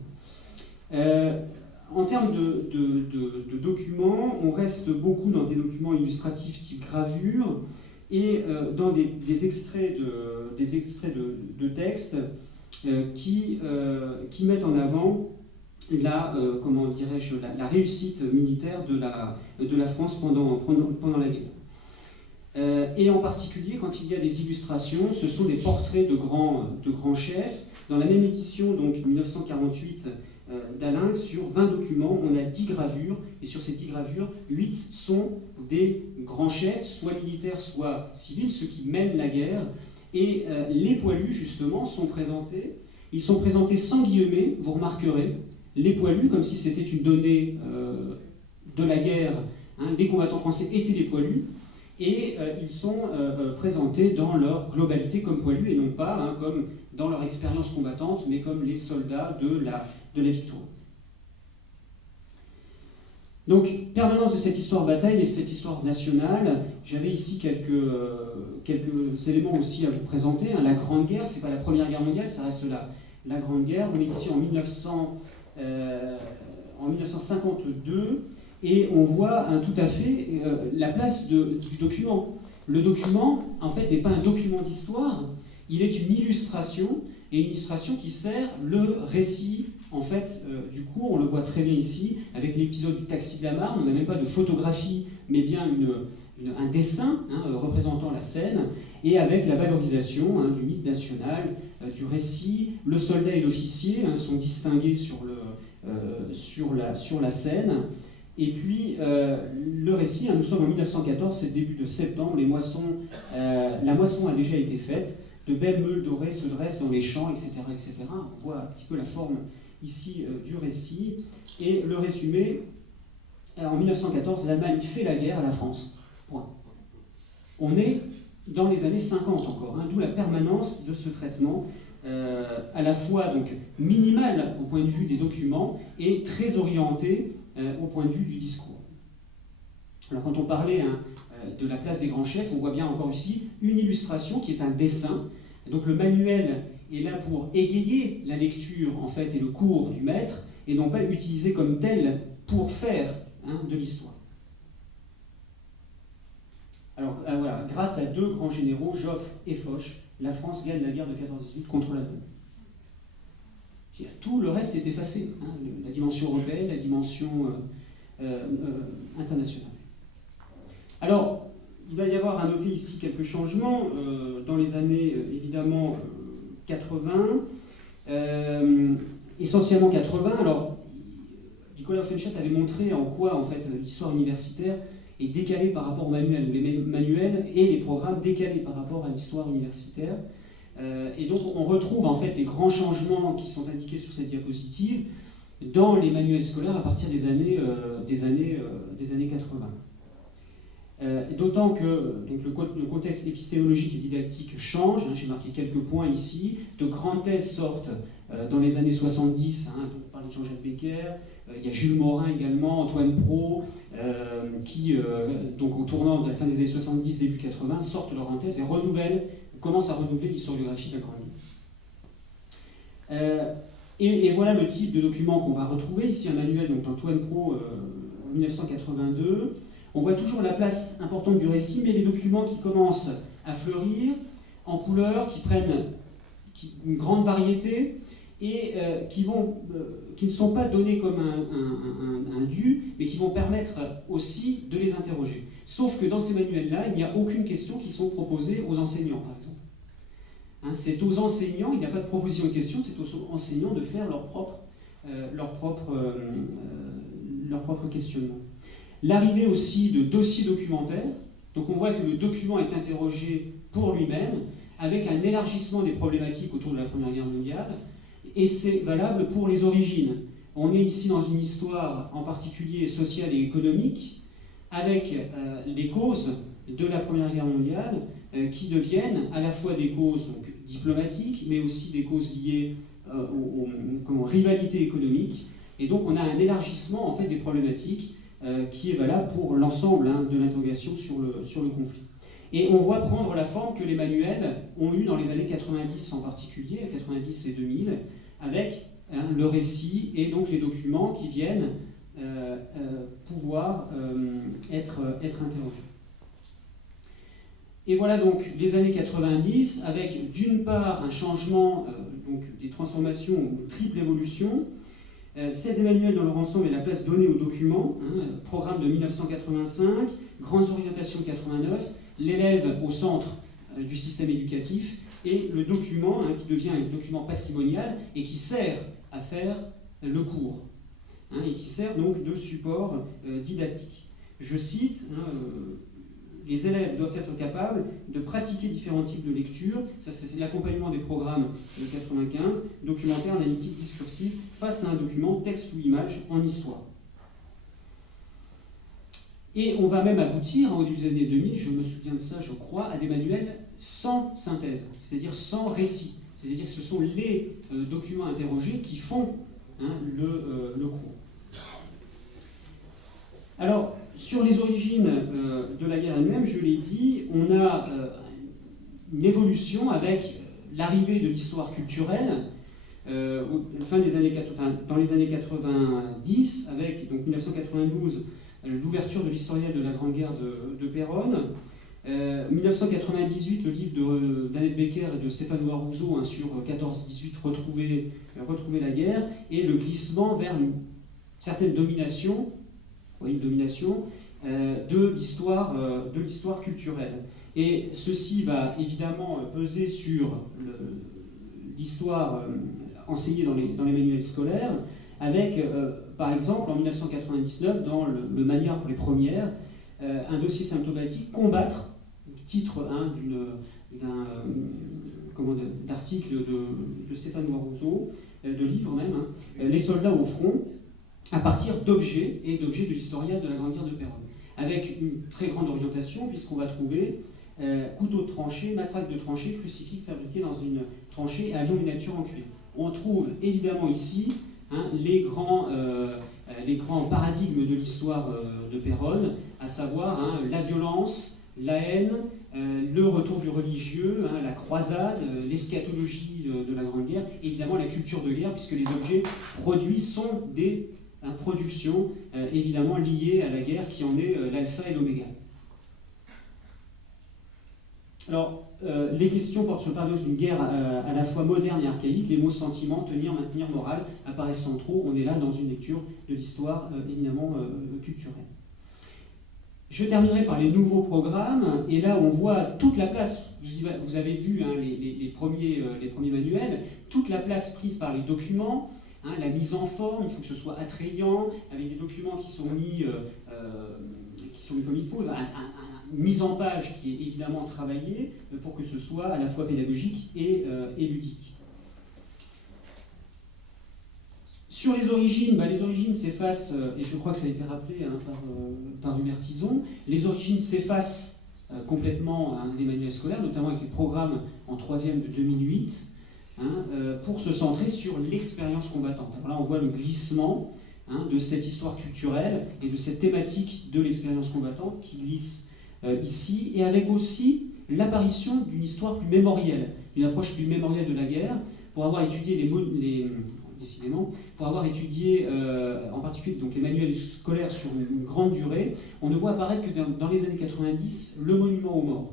En termes de documents, on reste beaucoup dans des documents illustratifs type gravure et dans des extraits de textes qui mettent en avant la réussite militaire de la France pendant la guerre. Et en particulier, quand il y a des illustrations, ce sont des portraits de grands chefs. Dans la même édition, donc 1948, d'Alain, sur 20 documents, on a 10 gravures, et sur ces 10 gravures, 8 sont des grands chefs, soit militaires, soit civils, ceux qui mènent la guerre. Et les poilus, justement, sont présentés. Ils sont présentés sans guillemets, vous remarquerez. Les poilus, comme si c'était une donnée de la guerre, les combattants français étaient des poilus, et ils sont présentés dans leur globalité comme poilus, et non pas comme dans leur expérience combattante, mais comme les soldats de la victoire. Donc, permanence de cette histoire bataille et cette histoire nationale, j'avais ici quelques éléments aussi à vous présenter. La Grande Guerre, c'est pas la Première Guerre mondiale, ça reste la Grande Guerre. On est ici en 1952 et on voit tout à fait la place du document. Le document, en fait, n'est pas un document d'histoire, il est une illustration, et une illustration qui sert le récit, en fait, du cours. On le voit très bien ici, avec l'épisode du Taxi de la Marne. On n'a même pas de photographie, mais bien un dessin représentant la scène, et avec la valorisation du mythe national, du récit. Le soldat et l'officier sont distingués sur la scène. Et puis, le récit, nous sommes en 1914, c'est le début de septembre, la moisson a déjà été faite, de belles meules dorées se dressent dans les champs, etc., etc. On voit un petit peu la forme ici du récit. Et le résumé, en 1914, l'Allemagne fait la guerre à la France. Point. On est dans les années 50 encore, d'où la permanence de ce traitement, à la fois donc minimal au point de vue des documents et très orienté au point de vue du discours. Alors quand on parlait de la place des grands chefs, on voit bien encore ici une illustration qui est un dessin. Donc le manuel est là pour égayer la lecture en fait et le cours du maître, et non pas utilisé comme tel pour faire de l'histoire. Alors voilà, grâce à deux grands généraux, Joffre et Foch, la France gagne la guerre de 14-18 contre l'Allemagne. Tout le reste est effacé, la dimension européenne, la dimension internationale. Alors, il va y avoir à noter ici quelques changements dans les années, évidemment, 80, essentiellement 80. Alors, Nicolas Offenstadt avait montré en quoi, en fait, l'histoire universitaire est décalée par rapport aux manuels. Les manuels et les programmes décalés par rapport à l'histoire universitaire. Et donc, on retrouve, en fait, les grands changements qui sont indiqués sur cette diapositive dans les manuels scolaires à partir des années 80. D'autant que donc, le contexte épistémologique et didactique change. J'ai marqué quelques points ici. De grandes thèses sortent dans les années 70. On parlait de Jean-Jacques Becker. Il y a Jules Morin également, Antoine Pro, qui, donc au tournant de la fin des années 70, début 80, sortent de grandes thèses et commencent à renouveler l'historiographie de la Grande Guerre. Et voilà le type de document qu'on va retrouver. Ici, un manuel d'Antoine Pro en 1982. On voit toujours la place importante du récit, mais les documents qui commencent à fleurir en couleur, qui prennent une grande variété et qui ne sont pas donnés comme un dû, mais qui vont permettre aussi de les interroger. Sauf que dans ces manuels-là, il n'y a aucune question qui sont proposées aux enseignants, par exemple. C'est aux enseignants, il n'y a pas de proposition de question, c'est aux enseignants de faire leur propre questionnement. L'arrivée aussi de dossiers documentaires, donc on voit que le document est interrogé pour lui-même, avec un élargissement des problématiques autour de la Première Guerre mondiale, et c'est valable pour les origines. On est ici dans une histoire en particulier sociale et économique, avec les causes de la Première Guerre mondiale, qui deviennent à la fois des causes diplomatiques, mais aussi des causes liées aux rivalités économiques, et donc on a un élargissement en fait des problématiques qui est valable pour l'ensemble de l'interrogation sur le conflit. Et on voit prendre la forme que les manuels ont eu dans les années 90 en particulier, 90 et 2000, avec le récit et donc les documents qui viennent pouvoir être interrogés. Et voilà donc les années 90, avec d'une part un changement, donc des transformations ou triple évolution. Cet manuel dans leur ensemble est la place donnée aux documents, programme de 1985, grandes orientations 89, l'élève au centre du système éducatif, et le document qui devient un document patrimonial et qui sert à faire le cours, et qui sert donc de support didactique. Je cite, les élèves doivent être capables de pratiquer différents types de lecture, ça c'est l'accompagnement des programmes de 95, documentaire, analytique, discursif, face à un document, texte ou image, en histoire. Et on va même aboutir, au début des années 2000, je me souviens de ça, je crois, à des manuels sans synthèse, c'est-à-dire sans récit. C'est-à-dire que ce sont les documents interrogés qui font le cours. Alors, sur les origines de la guerre elle-même, je l'ai dit, on a une évolution avec l'arrivée de l'histoire culturelle, fin des années, dans les années 90, avec donc 1992, l'ouverture de l'historiel de la Grande Guerre de Péronne. 1998, le livre d'Annette Becker et de Stéphane Rousseau, hein, sur 14-18, retrouver la guerre, et le glissement vers une certaine domination, de l'histoire culturelle. Et ceci va évidemment peser sur l'histoire enseignée dans les manuels scolaires, avec, par exemple, en 1999, dans le Magnard pour les premières, un dossier symptomatique, combattre, titre d'article de Stéphane Rousseau, de livre même, hein, les soldats au front, à partir d'objets et d'objets de l'historial de la Grande Guerre de Péronne, avec une très grande orientation, puisqu'on va trouver couteau de tranchée, matraque de tranchée, crucifix fabriqué dans une tranchée et avion miniature en cuir. On trouve évidemment ici, hein, les grands paradigmes de l'histoire de Péronne, à savoir, hein, la violence, la haine, le retour du religieux, hein, la croisade, l'eschatologie de la Grande Guerre, et évidemment la culture de guerre, puisque les objets produits sont des productions évidemment liées à la guerre, qui en est l'alpha et l'oméga. Alors, les questions portent sur le paradoxe d'une guerre à la fois moderne et archaïque. Les mots sentiment, tenir, maintenir, morale apparaissent centraux. On est là dans une lecture de l'histoire éminemment culturelle. Je terminerai par les nouveaux programmes, et là on voit toute la place, vous avez vu, hein, les premiers manuels, toute la place prise par les documents, hein, la mise en forme, il faut que ce soit attrayant, avec des documents qui sont mis comme il faut, une mise en page qui est évidemment travaillée pour que ce soit à la fois pédagogique et ludique. Sur les origines s'effacent, et je crois que ça a été rappelé, hein, par Hubert Tison, les origines s'effacent complètement, hein, des manuels scolaires, notamment avec les programmes en 3e de 2008, hein, pour se centrer sur l'expérience combattante. Alors là, on voit le glissement, hein, de cette histoire culturelle et de cette thématique de l'expérience combattante qui glisse ici, et avec aussi l'apparition d'une histoire plus mémorielle, une approche plus mémorielle de la guerre, pour avoir étudié pour avoir étudié en particulier donc les manuels scolaires sur une grande durée, on ne voit apparaître que dans les années 90 le monument aux morts.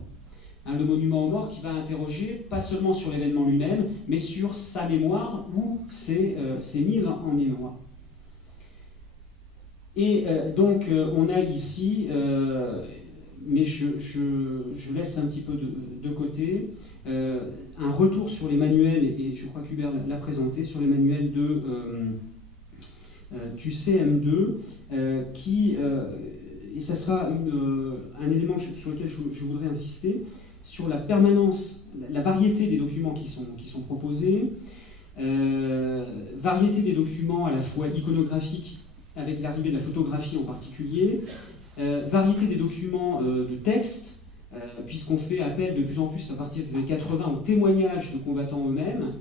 Hein, le monument aux morts qui va interroger pas seulement sur l'événement lui-même, mais sur sa mémoire ou ses mises en mémoire. Et donc on a ici, mais je laisse un petit peu de côté, un retour sur les manuels, et je crois qu'Hubert l'a présenté, sur les manuels de QCM2, et ça sera un élément sur lequel je voudrais insister, sur la permanence, la variété des documents qui sont proposés, variété des documents à la fois iconographiques, avec l'arrivée de la photographie en particulier, variété des documents de texte, puisqu'on fait appel de plus en plus à partir des années 80 aux témoignages de combattants eux-mêmes,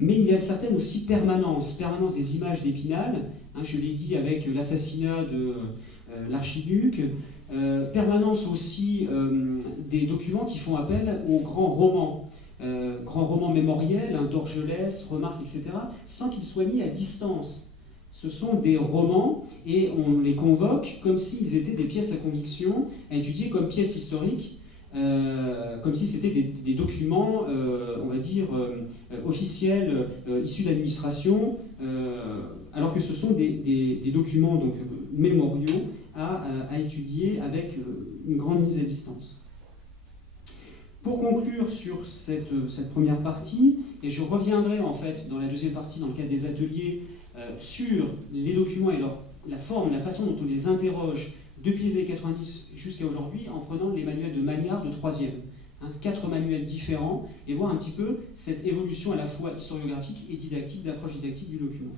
mais il y a certaines aussi permanence des images d'Épinal, hein, je l'ai dit avec l'assassinat de l'archiduc, permanence aussi des documents qui font appel aux grands romans mémoriels, hein, d'Orgelès, Remarque, etc., sans qu'ils soient mis à distance. Ce sont des romans, et on les convoque comme s'ils étaient des pièces à conviction, à étudier comme pièces historiques, comme si c'était des documents, on va dire, officiels, issus de l'administration, alors que ce sont des documents donc, mémoriaux à étudier avec une grande mise à distance. Pour conclure sur cette première partie, et je reviendrai en fait dans la deuxième partie, dans le cadre des ateliers, sur les documents et la forme, la façon dont on les interroge depuis les années 90 jusqu'à aujourd'hui, en prenant les manuels de Magnard de 3e. 4 manuels différents, et voir un petit peu cette évolution à la fois historiographique et didactique, d'approche didactique du document.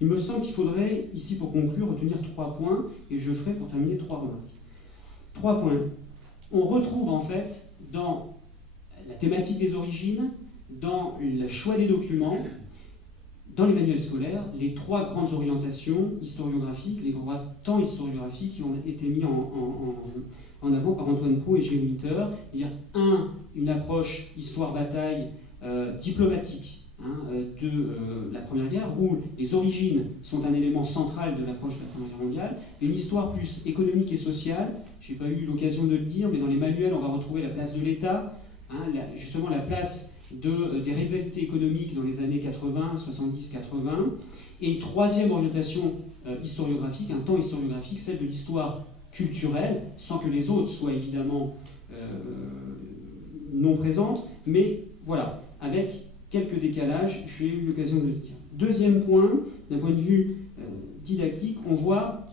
Il me semble qu'il faudrait, ici pour conclure, retenir 3 points, et je ferai pour terminer 3 remarques. 3 points. On retrouve en fait dans la thématique des origines, dans le choix des documents, dans les manuels scolaires, les 3 grandes orientations historiographiques, les grands temps historiographiques qui ont été mis en avant par Antoine Pro et G. Winter, c'est-à-dire une approche histoire-bataille diplomatique, de la Première Guerre, où les origines sont un élément central de l'approche de la Première Guerre mondiale, et une histoire plus économique et sociale. Je n'ai pas eu l'occasion de le dire, mais dans les manuels, on va retrouver la place de l'État, justement la place des rivalités économiques dans les années 80, 70, 80, et une troisième orientation historiographique, un temps historiographique, celle de l'histoire culturelle, sans que les autres soient évidemment non présentes, mais voilà, avec quelques décalages, j'ai eu l'occasion de le dire. Deuxième point, d'un point de vue didactique, on voit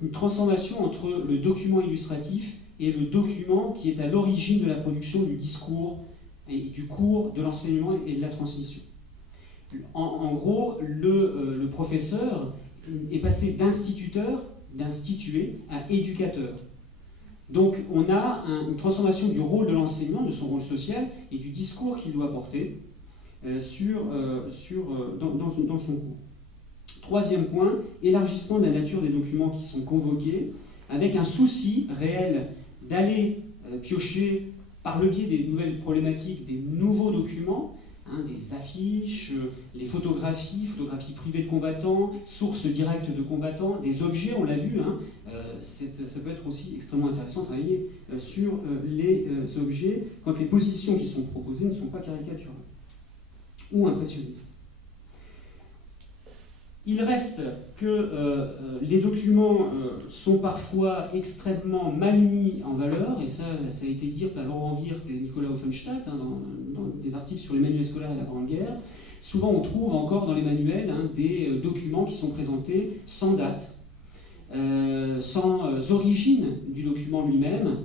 une transformation entre le document illustratif et le document qui est à l'origine de la production du discours et du cours, de l'enseignement et de la transmission. En gros, le professeur est passé d'instituteur, d'institué, à éducateur. Donc on a une transformation du rôle de l'enseignant, de son rôle social et du discours qu'il doit porter dans son cours. Troisième point, élargissement de la nature des documents qui sont convoqués, avec un souci réel d'aller piocher par le biais des nouvelles problématiques, des nouveaux documents, des affiches, les photographies privées de combattants, sources directes de combattants, des objets, on l'a vu, ça peut être aussi extrêmement intéressant de travailler sur les objets quand les positions qui sont proposées ne sont pas caricaturales ou impressionnistes. Il reste que les documents sont parfois extrêmement mal mis en valeur, et ça a été dit par Laurent Wirth et Nicolas Offenstadt dans des articles sur les manuels scolaires et la Grande Guerre. Souvent on trouve encore dans les manuels des documents qui sont présentés sans date, sans origine du document lui-même,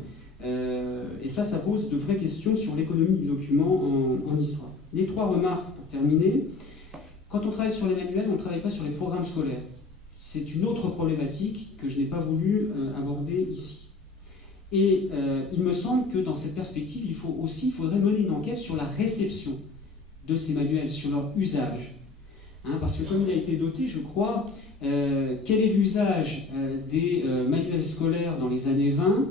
et ça pose de vraies questions sur l'économie des documents en histoire. Les trois remarques pour terminer. Quand on travaille sur les manuels, on ne travaille pas sur les programmes scolaires. C'est une autre problématique que je n'ai pas voulu aborder ici. Et il me semble que dans cette perspective, il faudrait mener une enquête sur la réception de ces manuels, sur leur usage. Parce que comme il a été noté, je crois, quel est l'usage des manuels scolaires dans les années 20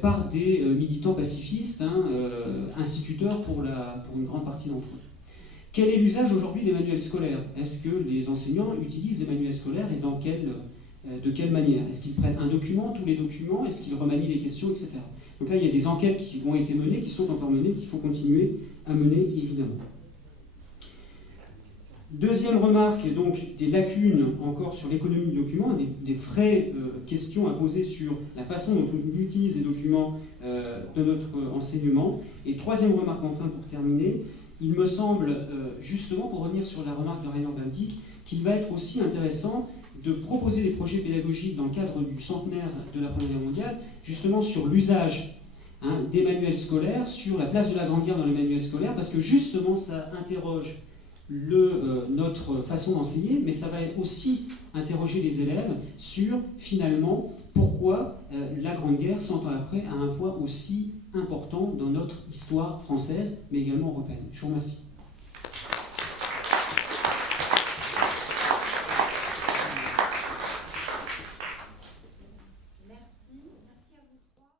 par des militants pacifistes, instituteurs pour une grande partie d'entre eux. Quel est l'usage aujourd'hui des manuels scolaires? Est-ce que les enseignants utilisent les manuels scolaires et de quelle manière? Est-ce qu'ils prennent un document, tous les documents? Est-ce qu'ils remanient les questions, etc. Donc là, il y a des enquêtes qui ont été menées, qui sont encore menées, qu'il faut continuer à mener, évidemment. Deuxième remarque, donc des lacunes encore sur l'économie du document, des vraies questions à poser sur la façon dont on utilise les documents de notre enseignement. Et troisième remarque enfin pour terminer, il me semble, justement pour revenir sur la remarque de Rainer Bendick, qu'il va être aussi intéressant de proposer des projets pédagogiques dans le cadre du centenaire de la Première Guerre mondiale, justement sur l'usage des manuels scolaires, sur la place de la Grande Guerre dans les manuels scolaires, parce que justement ça interroge notre façon d'enseigner, mais ça va aussi interroger les élèves sur, finalement, pourquoi la Grande Guerre, 100 ans après, a un poids aussi important dans notre histoire française, mais également européenne. Je vous remercie.